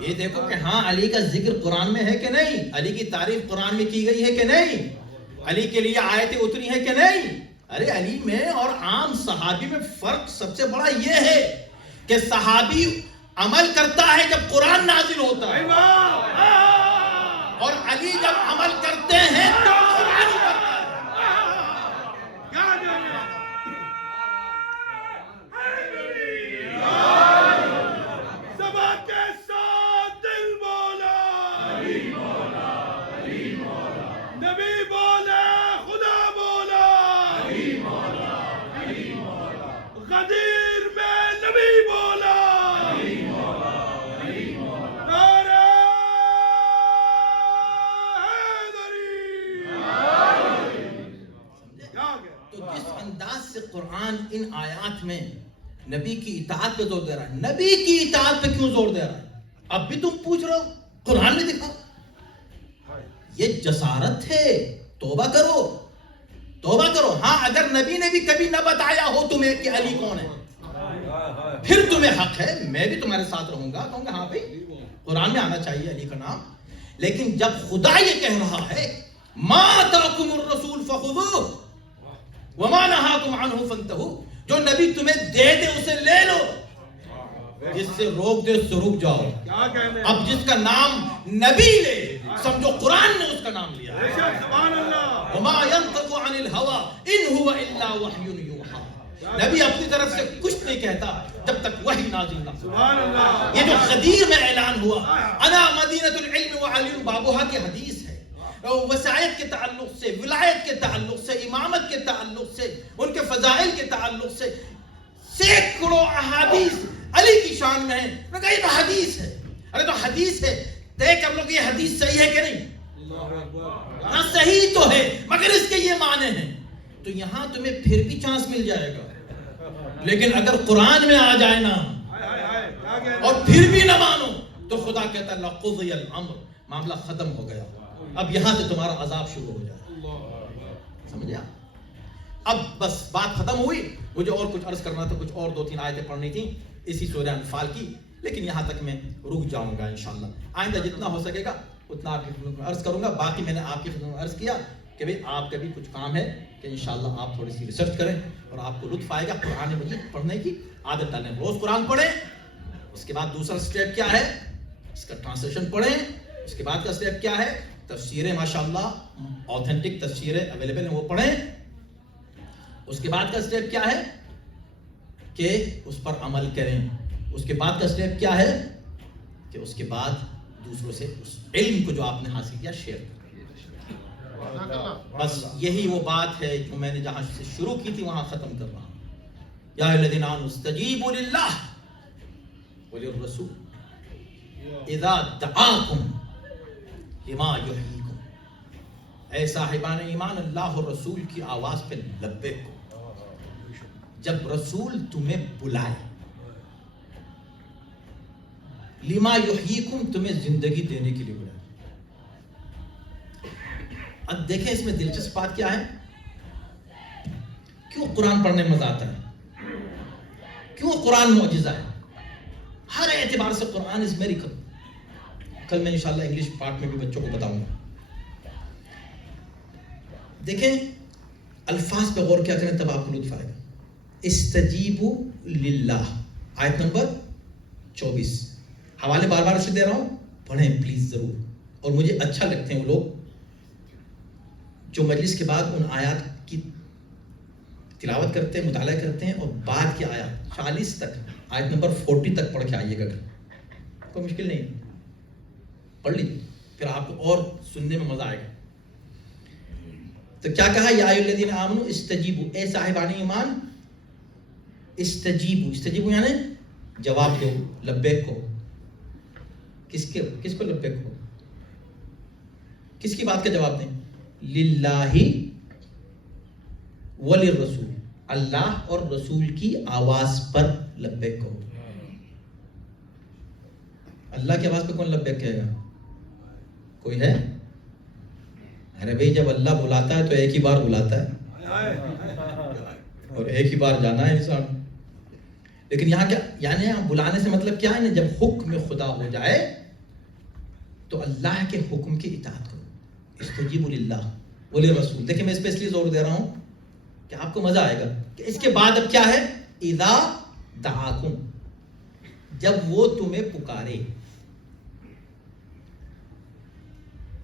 یہ دیکھو کہ ہاں علی کا ذکر قرآن میں ہے کہ نہیں، علی کی تعریف قرآن میں کی گئی ہے کہ نہیں، علی کے لیے آیتیں اتری ہیں کہ نہیں۔ ارے علی میں اور عام صحابی میں فرق سب سے بڑا یہ ہے کہ صحابی عمل کرتا ہے جب قرآن نازل ہوتا ہے، اور علی جب عمل کرتے ہیں تو قرآن اترتا ہے۔ کیا کہنے سبا کے ساتھ دل بولا، نبی بولا، خدا بولا، غدیر میں نبی بولا، نعرہ حیدری، کیا کہنے تو جس انداز سے قرآن ان آیات میں نبی کی اطاعت پہ زور دے رہا ہے، نبی کی اطاعت پہ کیوں زور دے رہا ہے؟ اب بھی تم پوچھ رہے ہو قرآن نے دکھا، یہ جسارت ہے، توبہ کرو، توبہ کرو۔ ہاں اگر نبی نے بھی کبھی نہ بتایا ہو تمہیں کہ علی کون ہے، پھر تمہیں حق ہے، میں بھی تمہارے ساتھ رہوں گا، کہوں گا ہاں بھائی قرآن میں آنا چاہیے علی کا نام، لیکن جب خدا یہ کہہ رہا ہے ما آتاکم الرسول فخذوہ وما نہاکم عنہ فانتہوا، جو نبی تمہیں دے دے اسے لے لو، جس سے روک دے اس سے رک جاؤ۔ کیا کہنے اب جس کا نام نبی لے، سمجھو قرآن نے اس کا نام لیا۔ بے شک، سبحان اللہ، وما ينطق عن الهوى ان هو الا وحی یوحی، نبی اپنی طرف سے کچھ نہیں کہتا جب تک وحی نازل نہ ہو۔ سبحان اللہ، یہ جو غدیر میں اعلان ہوا انا مدینۃ العلم وعلی بابها کی حدیث ہے، وسائط کے تعلق سے، ولایت کے تعلق سے، امامت کے تعلق سے، ان کے فضائل کے تعلق سے سینکڑوں احادیث علی کی شان میں ہیں۔ میں کہا یہ تو حدیث ہے، ارے تو حدیث ہے، دیکھ ہم لوگ یہ حدیث صحیح ہے کہ نہیں؟ ہاں صحیح تو ہے مگر اس کے یہ معنی ہیں، تو یہاں تمہیں پھر بھی چانس مل جائے گا، لیکن اگر قرآن میں آ جائے نا کیا کہنے اور پھر بھی نہ مانو تو خدا کہتا ہے لقضی الامر، معاملہ ختم ہو گیا، اب یہاں سے تمہارا عذاب شروع ہو جائے، سمجھا؟ اب بس بات ختم ہوئی، مجھے اور کچھ عرض کرنا تھا، کچھ اور 2-3 آیتیں پڑھنی تھیں اسی سورہ انفال کی، لیکن یہاں تک میں رک جاؤں گا انشاءاللہ، آئندہ جتنا ہو سکے گا اتنا آپ کی خدمت میں عرض کروں گا۔ باقی میں نے آپ کی خدمت میں عرض کیا کہ بھئی آپ کا بھی کچھ کام ہے کہ انشاءاللہ آپ تھوڑی سی ریسرچ کریں اور آپ کو لطف آئے گا قرآن مجید پڑھنے کی عادت ڈالیں، روز قرآن پڑھیں، اس کے بعد دوسرا سٹیپ کیا ہے، اس کا ٹرانسلیشن پڑھیں، اس کے بعد کا سٹیپ کیا ہے، تفسیریں ماشاءاللہ آتھینٹک تفسیریں اویلیبل ہیں وہ پڑھیں، اس کے بعد کا سٹیپ کیا ہے کہ اس پر عمل کریں، اس کے بعد کا سٹیپ کیا ہے کہ اس کے بعد دوسروں سے اس علم کو جو آپ نے حاصل کیا شیئر کریں۔ بس یہی وہ بات ہے جو میں نے جہاں سے شروع کی تھی وہاں ختم کر رہا ہوں۔ یا ایھا الذین آمنوا استجیبوا للہ وللرسول اذا دعاکم لما یحییکم، اے صاحبان ایمان اللہ اور رسول کی آواز پہ لبیک کو، جب رسول تمہیں بلائے، لما یحییکم تمہیں زندگی دینے کے لیے بلائے۔ اب دیکھیں اس میں دلچسپ بات کیا ہے، کیوں قرآن پڑھنے میں مزہ آتا ہے، کیوں قرآن معجزہ ہے، ہر اعتبار سے قرآن از میریکل۔ کل میں انشاءاللہ انگلش پارٹ میں بھی بچوں کو بتاؤں گا۔ دیکھیں الفاظ پہ غور کیا کریں تب آپ کو لطف آئے گا۔ استجیبوا للہ، آیت نمبر 24، حوالے بار بار اسے دے رہا ہوں، پڑھیں پلیز ضرور، اور مجھے اچھا لگتے ہیں وہ لوگ جو مجلس کے بعد ان آیات کی تلاوت کرتے ہیں، مطالعہ کرتے ہیں، اور بعد کی آیات 40 تک، آیت نمبر 40 تک پڑھ کے آئیے گا، کوئی مشکل نہیں، پڑھ لیجیے، پھر آپ کو اور سننے میں مزہ آئے گا۔ تو کیا کہا؟ یا ایھا الذین آمنوا استجیبوا، اے صاحبان ایمان استجیبوا یعنی جواب دو، لبیک کو۔ کس کو لبیک کو؟ کس کی بات کا جواب دیں؟ للہ وللرسول، اللہ اور رسول کی آواز پر لبیک کہو۔ اللہ کی آواز پہ کون لبیک کہے گا؟ کوئی ہے؟ ارے بھائی جب اللہ بلاتا ہے تو ایک ہی بار بلاتا ہے اور ایک ہی بار جانا ہے انسان۔ لیکن یہاں کیا یعنی یہاں بلانے سے مطلب کیا ہے؟ جب حکم خدا ہو جائے تو اللہ کے حکم کی اطاعت کرو۔ استجیبوا للہ وللرسول۔ دیکھیں میں اس پہ اس لیے زور دے رہا ہوں کہ آپ کو مزہ آئے گا کہ اس کے بعد اب کیا ہے؟ اذا دعاکم، جب وہ تمہیں پکارے۔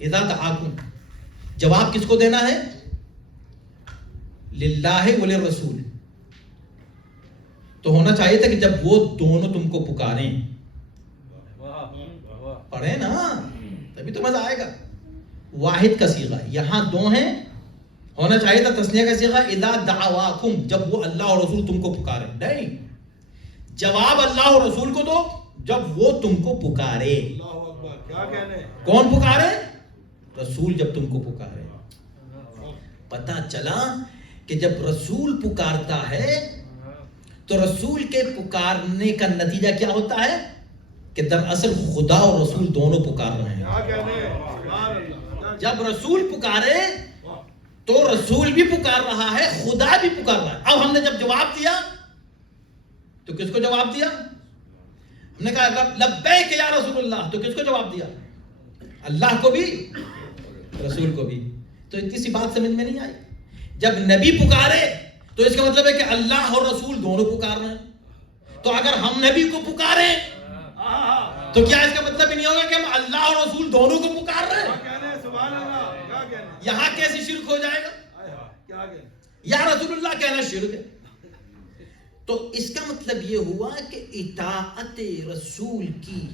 اذا دعاکم، جواب کس کو دینا ہے؟ للہ وللرسول۔ تو ہونا چاہیے تھا کہ جب وہ دونوں تم کو پکاریں، پڑھیں نا تبھی تو مزہ آئے گا۔ واحد کا صیغہ، یہاں دو ہیں، ہونا چاہیے تھا تثنیہ کا صیغہ اذا دعواکم، جب وہ اللہ اور رسول تم کو پکارے۔ نہیں، جواب اللہ اور رسول کو دو جب وہ تم کو پکارے۔ اللہ اکبر، کیا کہنے؟ کون پکارے؟ رسول جب تم کو پکارے۔ پتہ چلا کہ جب رسول پکارتا ہے تو رسول کے پکارنے کا نتیجہ کیا ہوتا ہے؟ کہ دراصل خدا اور رسول دونوں پکار رہے ہیں۔ کیا کہنے؟ سبحان اللہ۔ جب رسول پکارے تو رسول بھی پکار رہا ہے، خدا بھی پکار رہا ہے۔ اب ہم نے جب جواب دیا تو کس کو جواب دیا؟ ہم نے کہا لبیک یا رسول اللہ، تو کس کو جواب دیا؟ اللہ کو بھی رسول کو بھی۔ تو اتنی سی بات سمجھ میں نہیں آئی؟ جب نبی پکارے تو اس کا مطلب ہے کہ اللہ اور رسول دونوں پکار رہے ہیں۔ تو اگر ہم نبی کو پکاریں تو کیا اس کا مطلب ہی نہیں ہوگا کہ ہم اللہ اور رسول دونوں کو پکار رہے ہیں؟ کیا کہنے؟ سبحان اللہ، کیا کہنے؟ یہاں کیسے شرک ہو جائے گا؟ کیا کہنے؟ یا رسول اللہ کہنا شرک ہے۔ تو اس کا مطلب یہ ہوا کہ اطاعت رسول کی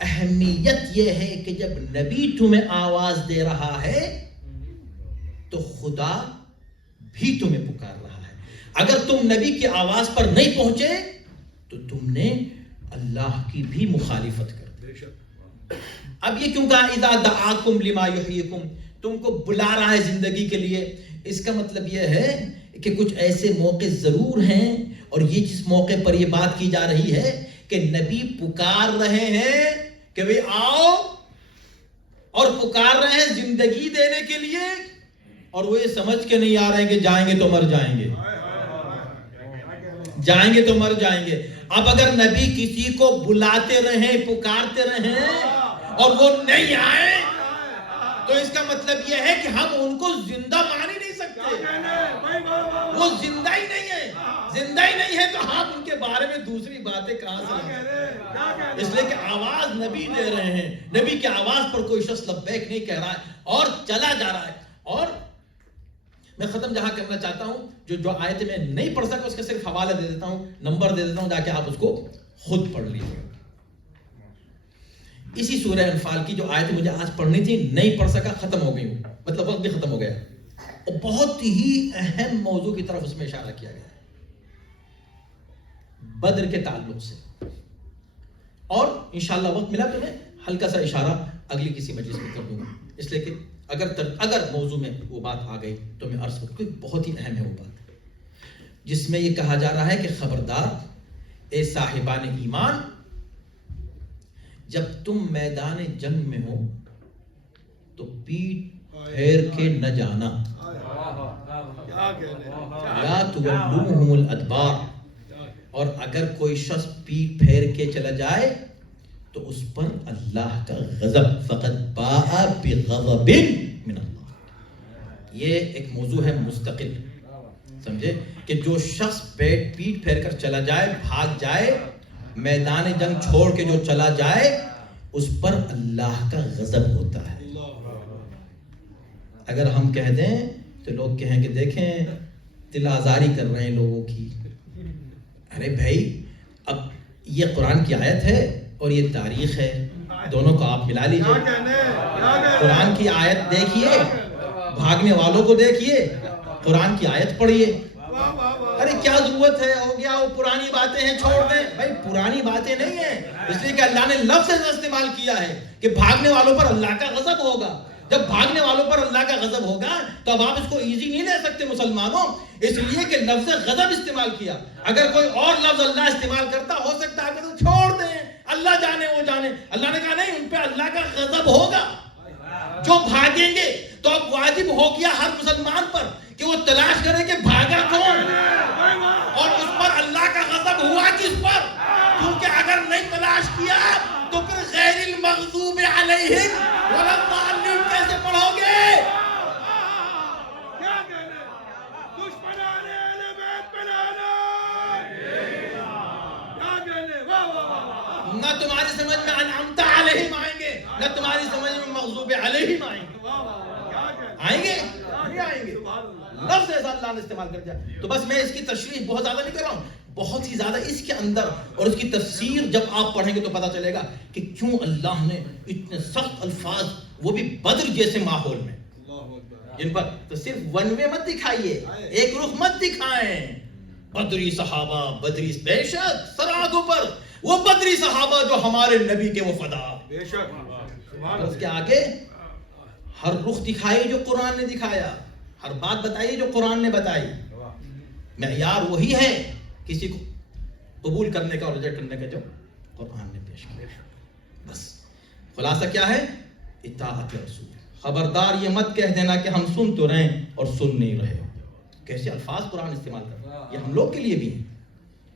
اہمیت یہ ہے کہ جب نبی تمہیں آواز دے رہا ہے تو خدا بھی تمہیں پکار رہا ہے۔ اگر تم نبی کی آواز پر نہیں پہنچے تو تم نے اللہ کی بھی مخالفت کر دی۔ اب یہ کیوں کہا اذا دعاکم لما یحییکم، تم کو بلا رہا ہے زندگی کے لیے؟ اس کا مطلب یہ ہے کہ کچھ ایسے موقع ضرور ہیں، اور یہ جس موقع پر یہ بات کی جا رہی ہے کہ نبی پکار رہے ہیں کہ بھئی آؤ، اور پکار رہے ہیں زندگی دینے کے لیے، اور وہ یہ سمجھ کے نہیں آ رہے ہیں کہ جائیں گے تو مر جائیں گے، جائیں گے تو مر جائیں گے۔ اب اگر نبی کسی کو بلاتے رہیں، پکارتے رہیں اور وہ نہیں آئے تو اس کا مطلب یہ ہے کہ ہم ان کو زندہ مان ہی نہیں سکتے۔ وہ زندہ ہی نہیں ہے، زندہ ہی نہیں ہے تو ہم ان کے بارے میں دوسری باتیں کہاں سے لائیں؟ اس لیے کہ آواز نبی دے رہے ہیں، نبی کی آواز پر کوئی شخص لبیک نہیں کہہ رہا ہے اور چلا جا رہا ہے۔ اور میں ختم جہاں کرنا چاہتا ہوں، جو آیتیں میں نہیں پڑھ سکا اس کا صرف حوالہ دے دیتا ہوں، نمبر دے دیتا ہوں، تاکہ آپ اس کو خود پڑھ لیجیے۔ اسی سورہ انفال کی جو آیتیں مجھے آج پڑھنی تھی نہیں پڑھ سکا، ختم ہو گئی ہوں، مطلب وقت بھی ختم ہو گیا، اور بہت ہی اہم موضوع کی طرف اس میں اشارہ کیا گیا ہے بدر کے تعلق سے، اور انشاءاللہ وقت ملا تو میں ہلکا سا اشارہ اگلی کسی مجلس میں کر دوں گا، اس لیے کہ اگر موضوع میں وہ بات آ گئی تو میں عرض کروں کہ بہت ہی اہم ہے وہ بات، جس میں یہ کہا جا رہا ہے کہ خبردار اے صاحبان ایمان، جب تم میدان جنگ میں ہو تو پیٹ پھیر کے نہ جانا، لا تولوہم الادبار، اور اگر کوئی شخص پیٹ پھیر کے چلا جائے تو اس پر اللہ کا غضب، فقد باء بغضب من اللہ، یہ ایک موضوع ہے مستقل، سمجھے کہ جو شخص پیٹ پھیر کر چلا جائے، بھاگ جائے، میدان جنگ چھوڑ کے جو چلا جائے، اس پر اللہ کا غضب ہوتا ہے۔ اگر ہم کہہ دیں تو لوگ کہیں کہ دیکھیں دل آزاری کر رہے ہیں لوگوں کی. ارے بھائی اب یہ قرآن کی آیت ہے اور یہ تاریخ ہے, دونوں کو آپ ملا لیجئے. قرآن کی آیت دیکھیے, بھاگنے والوں کو دیکھیے, قرآن کی آیت پڑھیے. ارے کیا ضرورت ہے, ہو گیا وہ پرانی باتیں ہیں چھوڑ دیں. بھائی پرانی باتیں نہیں ہیں, اس لیے کہ اللہ نے لفظ استعمال کیا ہے کہ بھاگنے والوں پر اللہ کا غضب ہوگا. جب بھاگنے والوں پر اللہ کا غضب ہوگا تو اب آپ اس کو ایزی نہیں لے سکتے مسلمانوں, اس لیے کہ لفظ غضب استعمال کیا. اگر کوئی اور لفظ اللہ استعمال کرتا ہو سکتا ہے تو چھوڑ دیں, اللہ جانے وہ جانے. اللہ نے کہا نہیں, ان پہ اللہ کا غضب ہوگا. جو بھاگیں گے تو اب واجب ہو گیا ہر مسلمان پر کہ وہ تلاش کرے کہ بھاگا کون اور اس پر اللہ کا غضب ہوا کس پر. کیونکہ اگر نہیں تلاش کیا تو پھر غیر المغضوب علیہم ولا الضالین کیسے پڑھو گے؟ نہ تمہاری سمجھ میں انعمت علیہم آئیں گے, نہ تمہاری سمجھ میں مغضوب علیہم آئیں گے. آئیں گے نہیں آئیں گے, لفظ ایسا اللہ نے استعمال کر دیا. تو بس میں اس کی تشریح بہت زیادہ نہیں کر رہا ہوں, بہت ہی زیادہ اس کے اندر اور اس کی تفسیر جب آپ پڑھیں گے تو پتا چلے گا کہ کیوں اللہ نے اتنے سخت الفاظ, وہ بھی بدر جیسے ماحول میں, جن پر تو صرف ون وے مت دکھائیے, ایک رخ مت دکھائیں. بدری صحابہ, بدری بے شک سراغوں پر وہ بدری صحابہ جو ہمارے نبی کے وفادار. بے شک اس کے آگے ہر رخ دکھائیے جو قرآن نے دکھایا, ہر بات بتائیے جو قرآن نے بتائی. معیار وہی ہے کسی کو قبول کرنے کا اور ریجیکٹ کرنے کا جو قرآن نے پیش کیا. بس خلاصہ کیا ہے؟ اطاعت رسول. خبردار یہ مت کہہ دینا کہ ہم سن تو رہے ہیں اور سن نہیں رہے ہو. کیسے الفاظ قرآن استعمال کر رہا ہے, یہ ہم لوگ کے لیے بھی ہیں,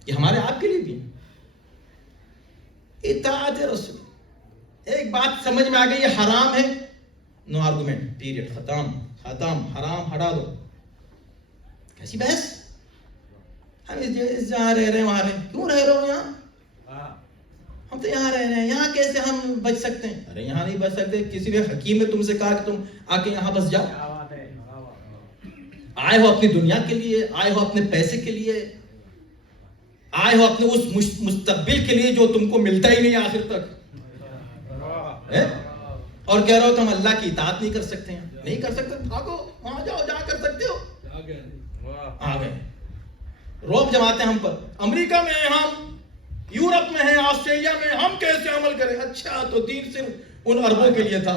یہ ہمارے آپ کے لیے بھی ہیں. اطاعت رسول. ایک بات سمجھ میں آ گئی, یہ حرام ہے, نو آرگومنٹ, پیریڈ, ختم, حرام ہٹا دو. کیسی بحث؟ ہم جہاں رہ رہے ہیں وہاں رہے, کیوں رہ رہے ہو یہاں؟ ہم تو یہاں رہ رہے ہیں, یہاں کیسے ہم بچ سکتے ہیں؟ ارے یہاں نہیں بچ سکتے. کسی بھی حکیم نے تم سے کہا کہ تم آ کے یہاں بس جاؤ. آئے ہو اپنی دنیا کے لیے, آئے ہو اپنے پیسے کے لیے, آئے ہو اپنے اس مستقبل کے لیے جو تم کو ملتا ہی نہیں آخر تک, اور کہہ رہے ہو تم اللہ کی اطاعت نہیں کر سکتے ہیں. نہیں کر سکتے, بھاگو وہاں جاؤ جہاں کر سکتے ہو. آ گئے روب جماتے ہیں ہم پر, امریکہ میں ہیں ہم, یورپ میں ہیں, آسٹریلیا میں, ہم کیسے عمل کریں؟ اچھا تو دین صرف ان عربوں کے لیے تھا,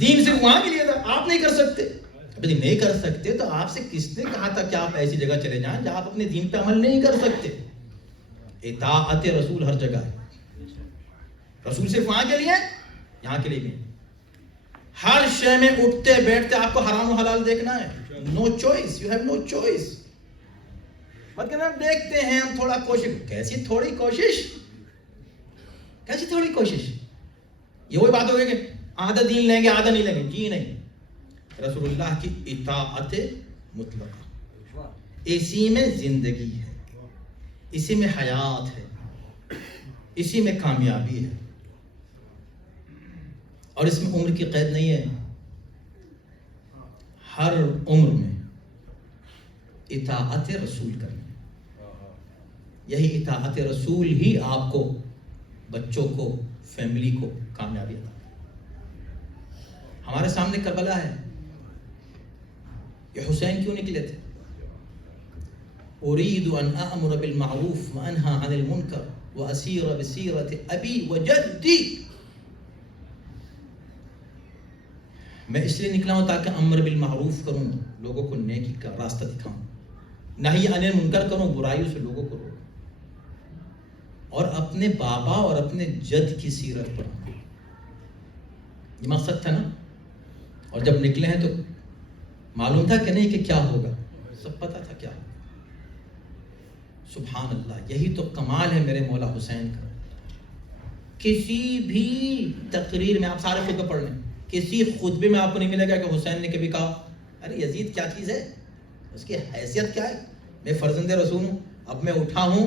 دین صرف وہاں کے لیے تھا, آپ نہیں کر سکتے. نہیں کر سکتے تو آپ سے کس نے کہا تھا کہ آپ ایسی جگہ چلے جائیں جہاں آپ اپنے دین پہ عمل نہیں کر سکتے؟ اطاعت رسول ہر جگہ ہے. رسول صرف وہاں کے لیے, یہاں کے لیے بھی. ہر شے میں اٹھتے بیٹھتے آپ کو حرام و حلال دیکھنا ہے. No choice, you have no choice. مت کہنا دیکھتے ہیں ہم تھوڑا کوشش. کیسی تھوڑی کوشش, کیسی تھوڑی کوشش؟ یہ وہی بات ہو گئی کہ آدھا دین لیں گے آدھا نہیں لیں گے. جی نہیں, رسول اللہ کی اطاعت مطلقہ, اسی میں زندگی ہے, اسی میں حیات ہے, اسی میں کامیابی ہے. اور اس میں عمر کی قید نہیں ہے. ہر عمر میں اطاعت رسول کرنا, یہی اطاعت رسول ہی آپ کو, بچوں کو, فیملی کو کامیابی عطا کرے. ہمارے سامنے کربلا ہے, یہ حسین کیوں نکلے تھے؟ اريد ان امر بالمعروف وانهى عن المنکر واسیر بسیرۃ ابی وجدی. میں اس لیے نکلا ہوں تاکہ امر بالمعروف کروں, لوگوں کو نیکی کا راستہ دکھاؤں, نہی عن المنکر کروں, برائیوں سے لوگوں کو روکوں, اور اپنے بابا اور اپنے جد کی سیرت پڑھوں. یہ مقصد تھا نا. اور جب نکلے ہیں تو معلوم تھا کہ نہیں کہ کیا ہوگا, سب پتا تھا کیا ہوگا. سبحان اللہ, یہی تو کمال ہے میرے مولا حسین کا. کسی بھی تقریر میں, آپ سارے خطبے پڑھ لیں, کسی خطبے میں آپ کو نہیں ملے گا کہ حسین نے کبھی کہا ارے یزید کیا چیز ہے, اس کی حیثیت کیا ہے, میں فرزند رسول ہوں, اب میں اٹھا ہوں,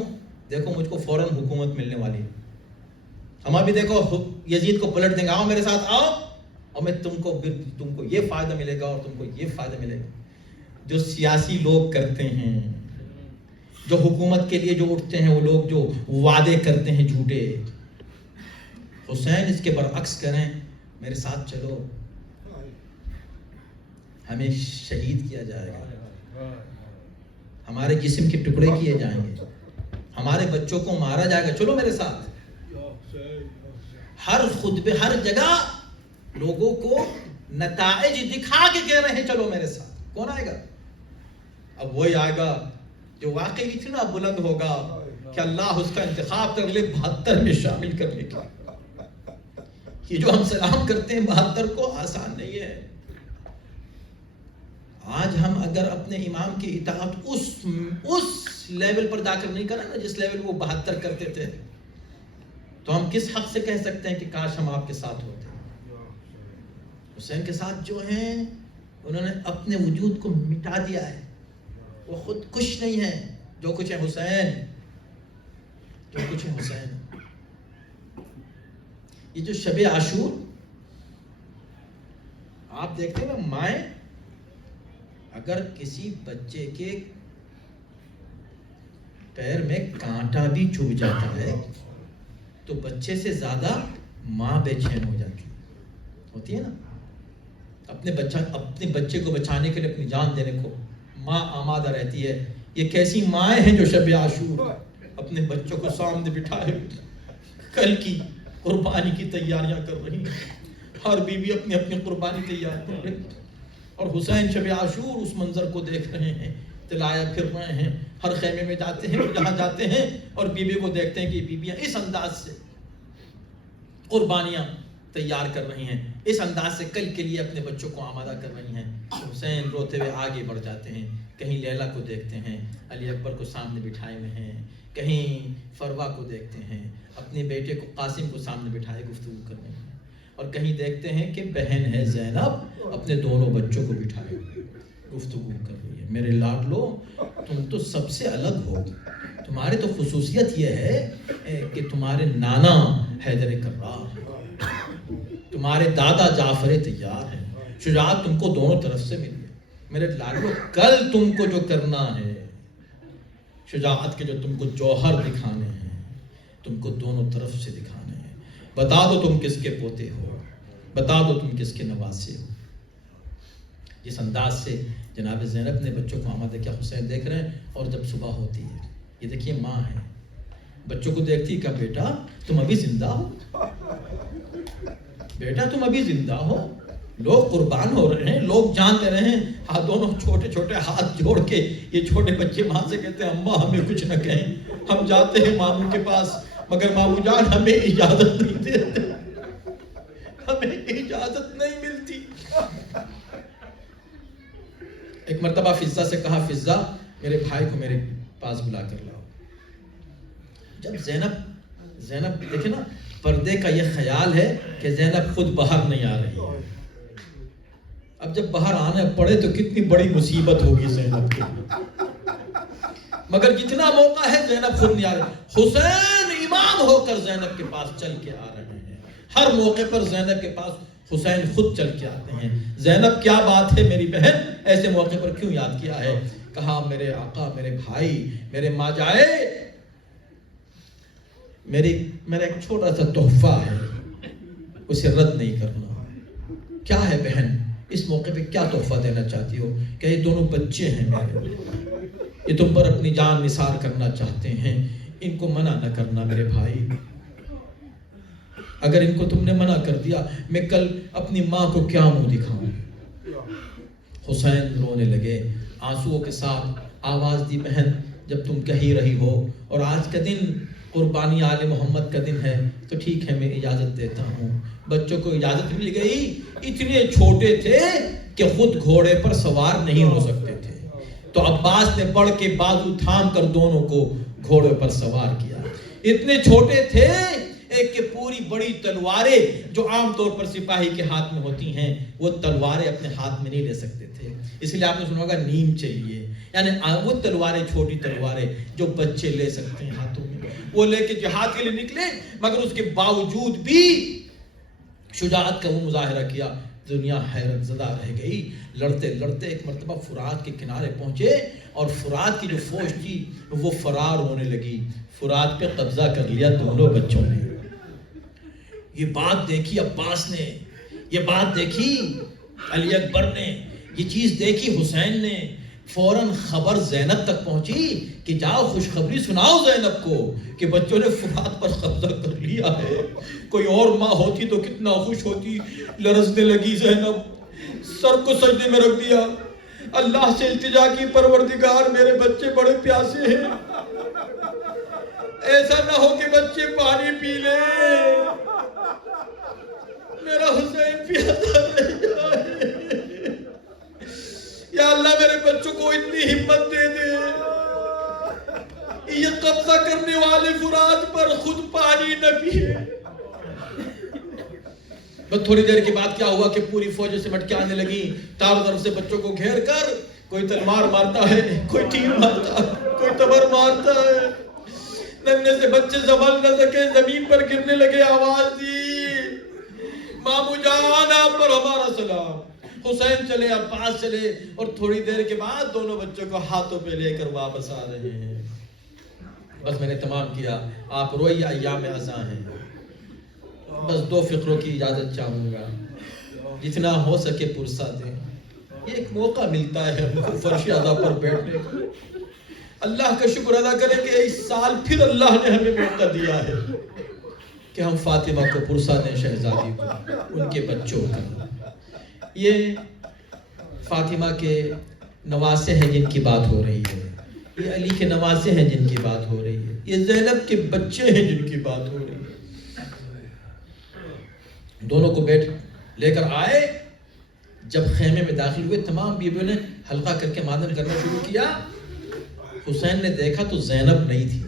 دیکھو مجھ کو فوراً حکومت ملنے والی ہے, ہم ابھی دیکھو یزید کو پلٹ دیں گے, آؤ میرے ساتھ آؤ, اور میں تم کو یہ فائدہ ملے گا اور تم کو یہ فائدہ ملے گا. جو سیاسی لوگ کرتے ہیں, جو حکومت کے لیے جو اٹھتے ہیں, وہ لوگ جو وعدے کرتے ہیں جھوٹے, حسین اس کے برعکس کریں, میرے ساتھ چلو, ہمیں شہید کیا جائے گا, ہمارے جسم کے ٹکڑے کیے جائیں گے, ہمارے بچوں کو مارا جائے گا, چلو میرے ساتھ. ہر خطبے, ہر جگہ لوگوں کو نتائج دکھا کے کہہ رہے ہیں چلو میرے ساتھ. کون آئے گا؟ اب وہی آئے گا جو واقعی اتنا بلند ہوگا کہ اللہ اس کا انتخاب کر لے 72 میں شامل کرنے کا. یہ جو ہم سلام کرتے ہیں 72 کو, آسان نہیں ہے. آج ہم اگر اپنے امام کی اطاعت اس لیول پر جا کر نہیں کریں نا جس لیول وہ 72 کرتے تھے, تو ہم کس حق سے کہہ سکتے ہیں کہ کاش ہم آپ کے ساتھ ہوتے. حسین کے ساتھ جو ہیں انہوں نے اپنے وجود کو مٹا دیا ہے, وہ خود کچھ نہیں ہے, جو کچھ ہے حسین, جو کچھ ہے حسین. یہ جو شب عاشور آپ دیکھتے ہیں نا, مائیں اگر کسی بچے کے پیر میں کانٹا بھی چبھ جاتا ہے تو بچے سے زیادہ ماں بے چین ہو جاتی ہوتی ہے نا. اپنے بچے کو بچانے کے لیے اپنی جان دینے کو ماں آمادہ رہتی ہے. یہ کیسی مائیں ہیں جو شب عاشور اپنے بچوں کو سامنے بٹھائے کل کی قربانی کی تیاریاں کر رہی ہیں. ہر بیوی اپنی اپنی قربانی تیار کر رہی, اور حسین شب عاشور اس منظر کو دیکھ رہے ہیں, تلایا پھر رہے ہیں, ہر خیمے میں جاتے ہیں, جہاں جاتے ہیں اور بیوی کو دیکھتے ہیں کہ بیویاں اس انداز سے قربانیاں تیار کر رہی ہیں, اس انداز سے کل کے لیے اپنے بچوں کو آمادہ کر رہی ہیں. حسین روتے ہوئے آگے بڑھ جاتے ہیں, کہیں لیلا کو دیکھتے ہیں, علی اکبر کو سامنے بٹھائے ہوئے ہیں, کہیں فروا کو دیکھتے ہیں, اپنے بیٹے کو قاسم کو سامنے بٹھائے گفتگو کر رہے ہیں, اور کہیں دیکھتے ہیں کہ بہن ہے زینب اپنے دونوں بچوں کو بٹھائے ہوئے گفتگو کر رہی ہے. میرے لاڈلو, تم تو سب سے الگ ہو, تمہارے تو خصوصیت یہ ہے کہ تمہارے نانا حیدر کرار ہیں, تمہارے دادا جعفر طیار ہیں, شجاعت تم کو دونوں طرف سے ملی ہے. میرے لاڈلو, کل تم کو جو کرنا ہے, شجاعت کے جو تم کو جوہر دکھانے ہیں, تم کو دونوں طرف سے دکھانے ہیں. بتا دو تم کس کے پوتے ہو, بتا دو تم کس کے نواسے ہو. جس انداز سے جناب زینب نے بچوں کو آمادہ کیا, حسین دیکھ رہے ہیں. اور جب صبح ہوتی ہے, یہ دیکھیے ماں ہے, بچوں کو دیکھتی کہ بیٹا تم ابھی زندہ ہو, بیٹا تم ابھی زندہ ہو, لوگ قربان ہو رہے ہیں, لوگ جان دے رہے ہیں. ہاں, دونوں چھوٹے چھوٹے ہاتھ جوڑ کے یہ چھوٹے بچے ماں سے کہتے ہیں اماں ہمیں کچھ نہ کہیں, ہم جاتے ہیں ماموں کے پاس, مگر ماموں جان ہمیں اجازت نہیں دیتے, ہمیں اجازت نہیں ملتی. ایک مرتبہ فضہ سے کہا, فضہ میرے بھائی کو میرے پاس بلا کر لاؤ. جب زینب دیکھیں نا, پردے کا یہ خیال ہے کہ زینب خود باہر نہیں آ رہی ہے. اب جب باہر آنا پڑے تو کتنی بڑی مصیبت ہوگی زینب کے, مگر جتنا موقع ہے زینب خود نہیں آ رہی. حسین امام ہو کر زینب کے پاس چل کے آ رہے ہیں, ہر موقع پر زینب کے پاس حسین خود چل کے آتے ہیں. زینب کیا بات ہے میری بہن, ایسے موقع پر کیوں یاد کیا ہے؟ کہا میرے آقا, میرے بھائی, میرے ماں جائے, میرا ایک چھوٹا سا تحفہ ہے, اسے رد نہیں کرنا. کیا ہے بہن, اس موقع پہ کیا تحفہ دینا چاہتی ہو؟ کہ یہ دونوں بچے ہیں میرے, یہ تم پر اپنی جان نثار کرنا چاہتے ہیں, ان کو منع نہ کرنا میرے بھائی. اگر ان کو تم نے منع کر دیا, میں کل اپنی ماں کو کیا منہ دکھاؤں. حسین رونے لگے, آنسوؤں کے ساتھ آواز دی, بہن جب تم کہی رہی ہو, اور آج کا دن قربانی آل محمد کا دن ہے, تو ٹھیک ہے میں اجازت دیتا ہوں. بچوں کو اجازت مل گئی. اتنے چھوٹے تھے کہ خود گھوڑے پر سوار نہیں ہو سکتے تھے, تو عباس نے بڑھ کے بازو تھام کر دونوں کو گھوڑے پر سوار کیا. اتنے چھوٹے تھے ایک کہ پوری بڑی تلواریں جو عام طور پر سپاہی کے ہاتھ میں ہوتی ہیں, وہ تلواریں اپنے ہاتھ میں نہیں لے سکتے تھے. اس لیے آپ نے سنا ہوگا نیم چاہیے, یعنی وہ تلواریں, چھوٹی تلواریں جو بچے لے سکتے ہیں ہاتھوں میں, وہ لے کے جہاد کے لیے نکلے. مگر اس کے باوجود بھی شجاعت کا وہ مظاہرہ کیا، دنیا حیرت زدہ رہ گئی۔ لڑتے لڑتے ایک مرتبہ فرات کے کنارے پہنچے اور فرات کی جو فوج تھی وہ فرار ہونے لگی، فرات پہ قبضہ کر لیا دونوں بچوں نے۔ یہ بات دیکھی عباس نے، یہ بات دیکھی علی اکبر نے، یہ چیز دیکھی حسین نے، فوراً خبر زینب تک پہنچی کہ جاؤ خوشخبری سناؤ زینب کو کہ بچوں نے فرات پر قبضہ کر لیا ہے۔ کوئی اور ماں ہوتی تو کتنا خوش ہوتی۔ لرزنے لگی زینب، سر کو سجدے میں رکھ دیا، اللہ سے التجا کی، پروردگار میرے بچے بڑے پیاسے ہیں، ایسا نہ ہو کہ بچے پانی پی لیں، میرا حسین پیاسا رہ جائے، یا اللہ میرے بچوں کو اتنی ہمت دے دے، یہ قبضہ کرنے والے فرات پر خود پانی نہ پیے۔ بس تھوڑی دیر کے بعد کیا ہوا کہ پوری فوجیں سمٹ کے آنے لگی، چاروں طرف سے بچوں کو گھیر کر کوئی تلوار مارتا ہے، کوئی تیر مارتا ہے، کوئی تبر مارتا ہے۔ ننھے سے بچے سنبھل نہ سکے، زمین پر گرنے لگے، آواز دی، مامو جان آپ پر ہمارا سلام۔ حسین چلے، عباس چلے، اور تھوڑی دیر کے بعد دونوں بچوں کو ہاتھوں پہ لے کر واپس آ رہے ہیں۔ بس میں نے تمام کیا، آپ روئیے، ایام عزاں ہیں۔ بس دو فقروں کی اجازت چاہوں گا، جتنا ہو سکے پرسہ دیں، یہ ایک موقع ملتا ہے ہم کو فرش عزا پر بیٹھنے کا۔ اللہ کا شکر ادا کریں کہ اس سال پھر اللہ نے ہمیں موقع دیا ہے کہ ہم فاطمہ کو پرسہ دیں، شہزادی کو، ان کے بچوں کا۔ یہ فاطمہ کے نواسے ہیں جن کی بات ہو رہی ہے، یہ علی کے نواسے ہیں جن کی بات ہو رہی ہے، یہ زینب کے بچے ہیں جن کی بات ہو رہی ہے۔ دونوں کو بیٹھ لے کر آئے، جب خیمے میں داخل ہوئے تمام بیویوں نے حلقہ کر کے مادن کرنا شروع کیا۔ حسین نے دیکھا تو زینب نہیں تھی۔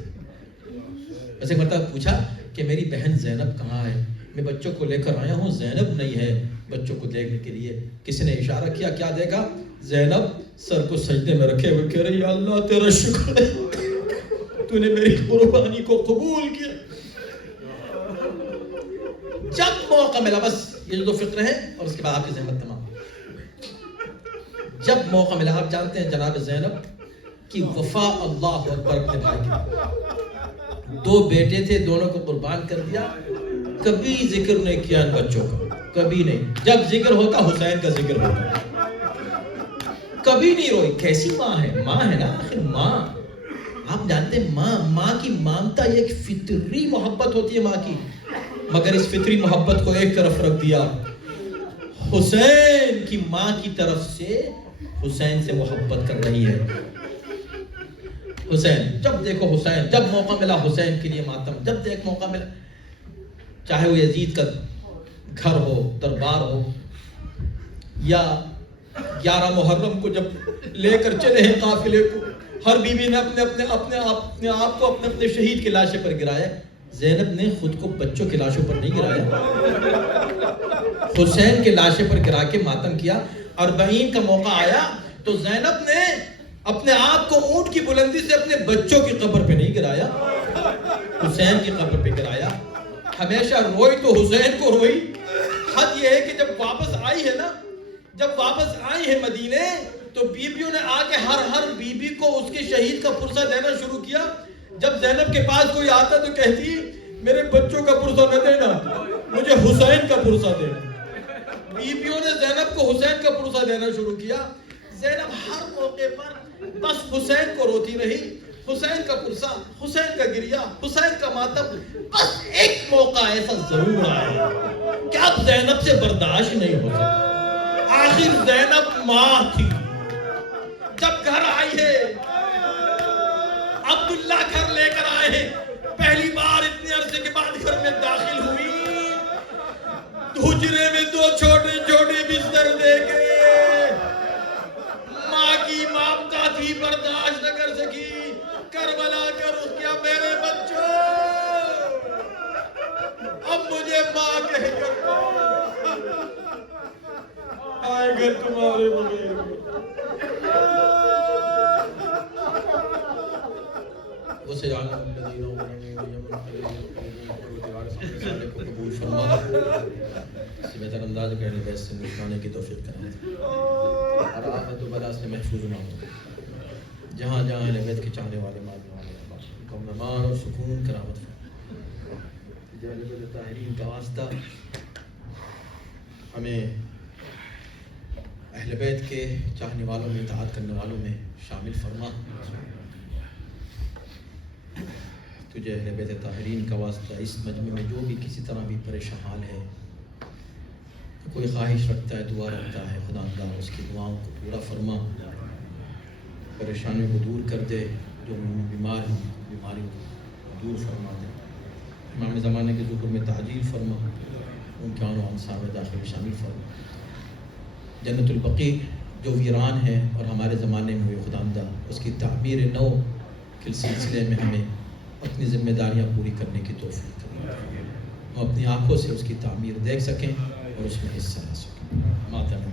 ایسے مرتبہ پوچھا کہ میری بہن زینب کہاں ہے؟ میں بچوں کو لے کر آیا ہوں، زینب نہیں ہے بچوں کو دیکھنے کے لیے۔ کسی نے اشارہ کیا، کیا دیکھا؟ زینب سر کو سجدے میں رکھے ہوئے کہہ رہی، یا اللہ تیرا شکر ہے، تو نے میری قربانی کو قبول کیا۔ جب موقع ملا، بس یہ جو فکر ہے اور اس کے بعد آپ کی زحمت تمام۔ جب موقع ملا، آپ جانتے ہیں جناب زینب کی وفا اللہ اکبر اپنے بھائی کی، دو بیٹے تھے، دونوں کو قربان کر دیا، کبھی ذکر نہیں کیا ان بچوں کا، کبھی نہیں۔ جب ذکر ہوتا حسین کا ذکر ہوتا، کبھی نہیں روئی۔ کیسی ماں ہے؟ ماں ہے نا آخر ماں۔ آپ جانتے ہیں ماں کی مامتا یہ ایک فطری محبت ہوتی ہے ماں کی، مگر اس فطری محبت کو ایک طرف رکھ دیا، حسین کی ماں کی طرف سے حسین سے محبت کر رہی ہے۔ حسین جب دیکھو، حسین جب موقع ملا حسین کے لیے ماتم، جب دیکھ موقع ملا، چاہے وہ یزید کا گھر ہو، دربار ہو، یا 11 محرم کو جب لے کر چلے ہیں قافلے کو، ہر بیوی نے اپنے آپ کو اپنے شہید کی لاشیں پر گرایا۔ زینب نے خود کو بچوں کی لاشوں پر نہیں گرایا، حسین کے لاشیں پر گرا کے ماتم کیا۔ 40 کا موقع آیا تو زینب نے اپنے آپ کو اونٹ کی بلندی سے اپنے بچوں کی قبر پہ نہیں گرایا، حسین کی قبر پہ گرایا۔ ہمیشہ روئی تو حسین کو روئی۔ حد یہ ہے کہ جب واپس آئی ہے نا، جب واپس آئی ہے مدینے، تو بیویوں نے آ کے ہر بیوی کو اس کے شہید کا پرسہ دینا شروع کیا۔ جب زینب کے پاس کوئی آتا تو کہتی، میرے بچوں کا پرسہ نہ دینا، مجھے حسین کا پرسہ دینا۔ بیویوں نے زینب کو حسین کا پرسہ دینا شروع کیا۔ زینب ہر موقع پر بس حسین کو روتی رہی، حسین کا پرسہ، حسین کا گریہ، حسین کا ماتم۔ بس ایک موقع ایسا ضرور آیا کہ اب زینب سے برداشت نہیں ہو سکتا۔ آخر زینب ماں تھی، جب گھر آئی ہے، عبداللہ گھر لے کر آئے ہیں، پہلی بار اتنے عرصے کے بعد گھر میں داخل ہوئی، حجرے میں 2 چھوٹے چھوٹے بستر دے کے، ماں کی مامتا تھی، برداشت نہ کر سکی، کربلا کر اس کیا، میرے بچوں اب مجھے ماں کہہ کر آئے گا تمہارے بغیر۔ قبول فرما۔ بہتر انداز میں اہل بیت سے نشانے کی توفیق کریں اور آفت و بلا سے محفوظ نہ ہوں جہاں جہاں اہل بیت کے چاہنے والے ماننے والے ان کو امان اور سکون کرامت فرما جو اہل بیت طاہرین کا واسطہ ہمیں اہل بیت کے چاہنے والوں میں اطاعت کرنے والوں میں شامل فرما تجھے اہل بیت طاہرین کا واسطہ اس مجمع میں جو بھی کسی طرح بھی پریشان حال ہے کوئی خواہش رکھتا ہے دعا رکھتا ہے خدا اللہ اس کی دعاؤں کو پورا فرما پریشانیوں کو دور کر دے جو بیمار ہیں بیماریوں کو دور فرما دے امام زمانے کے ظہور میں تعجیل فرما ان کے آن و انصار میں داخل شامل فرما جنت البقیع جو ویران ہے اور ہمارے زمانے میں ہوئے خدا اللہ اس کی تعمیر نو کے سلسلے میں ہمیں اپنی ذمہ داریاں پوری کرنے کی توفیق کریں ہم اپنی آنکھوں سے اس کی تعمیر دیکھ سکیں اور اس میں حصہ لے سکیں ماتم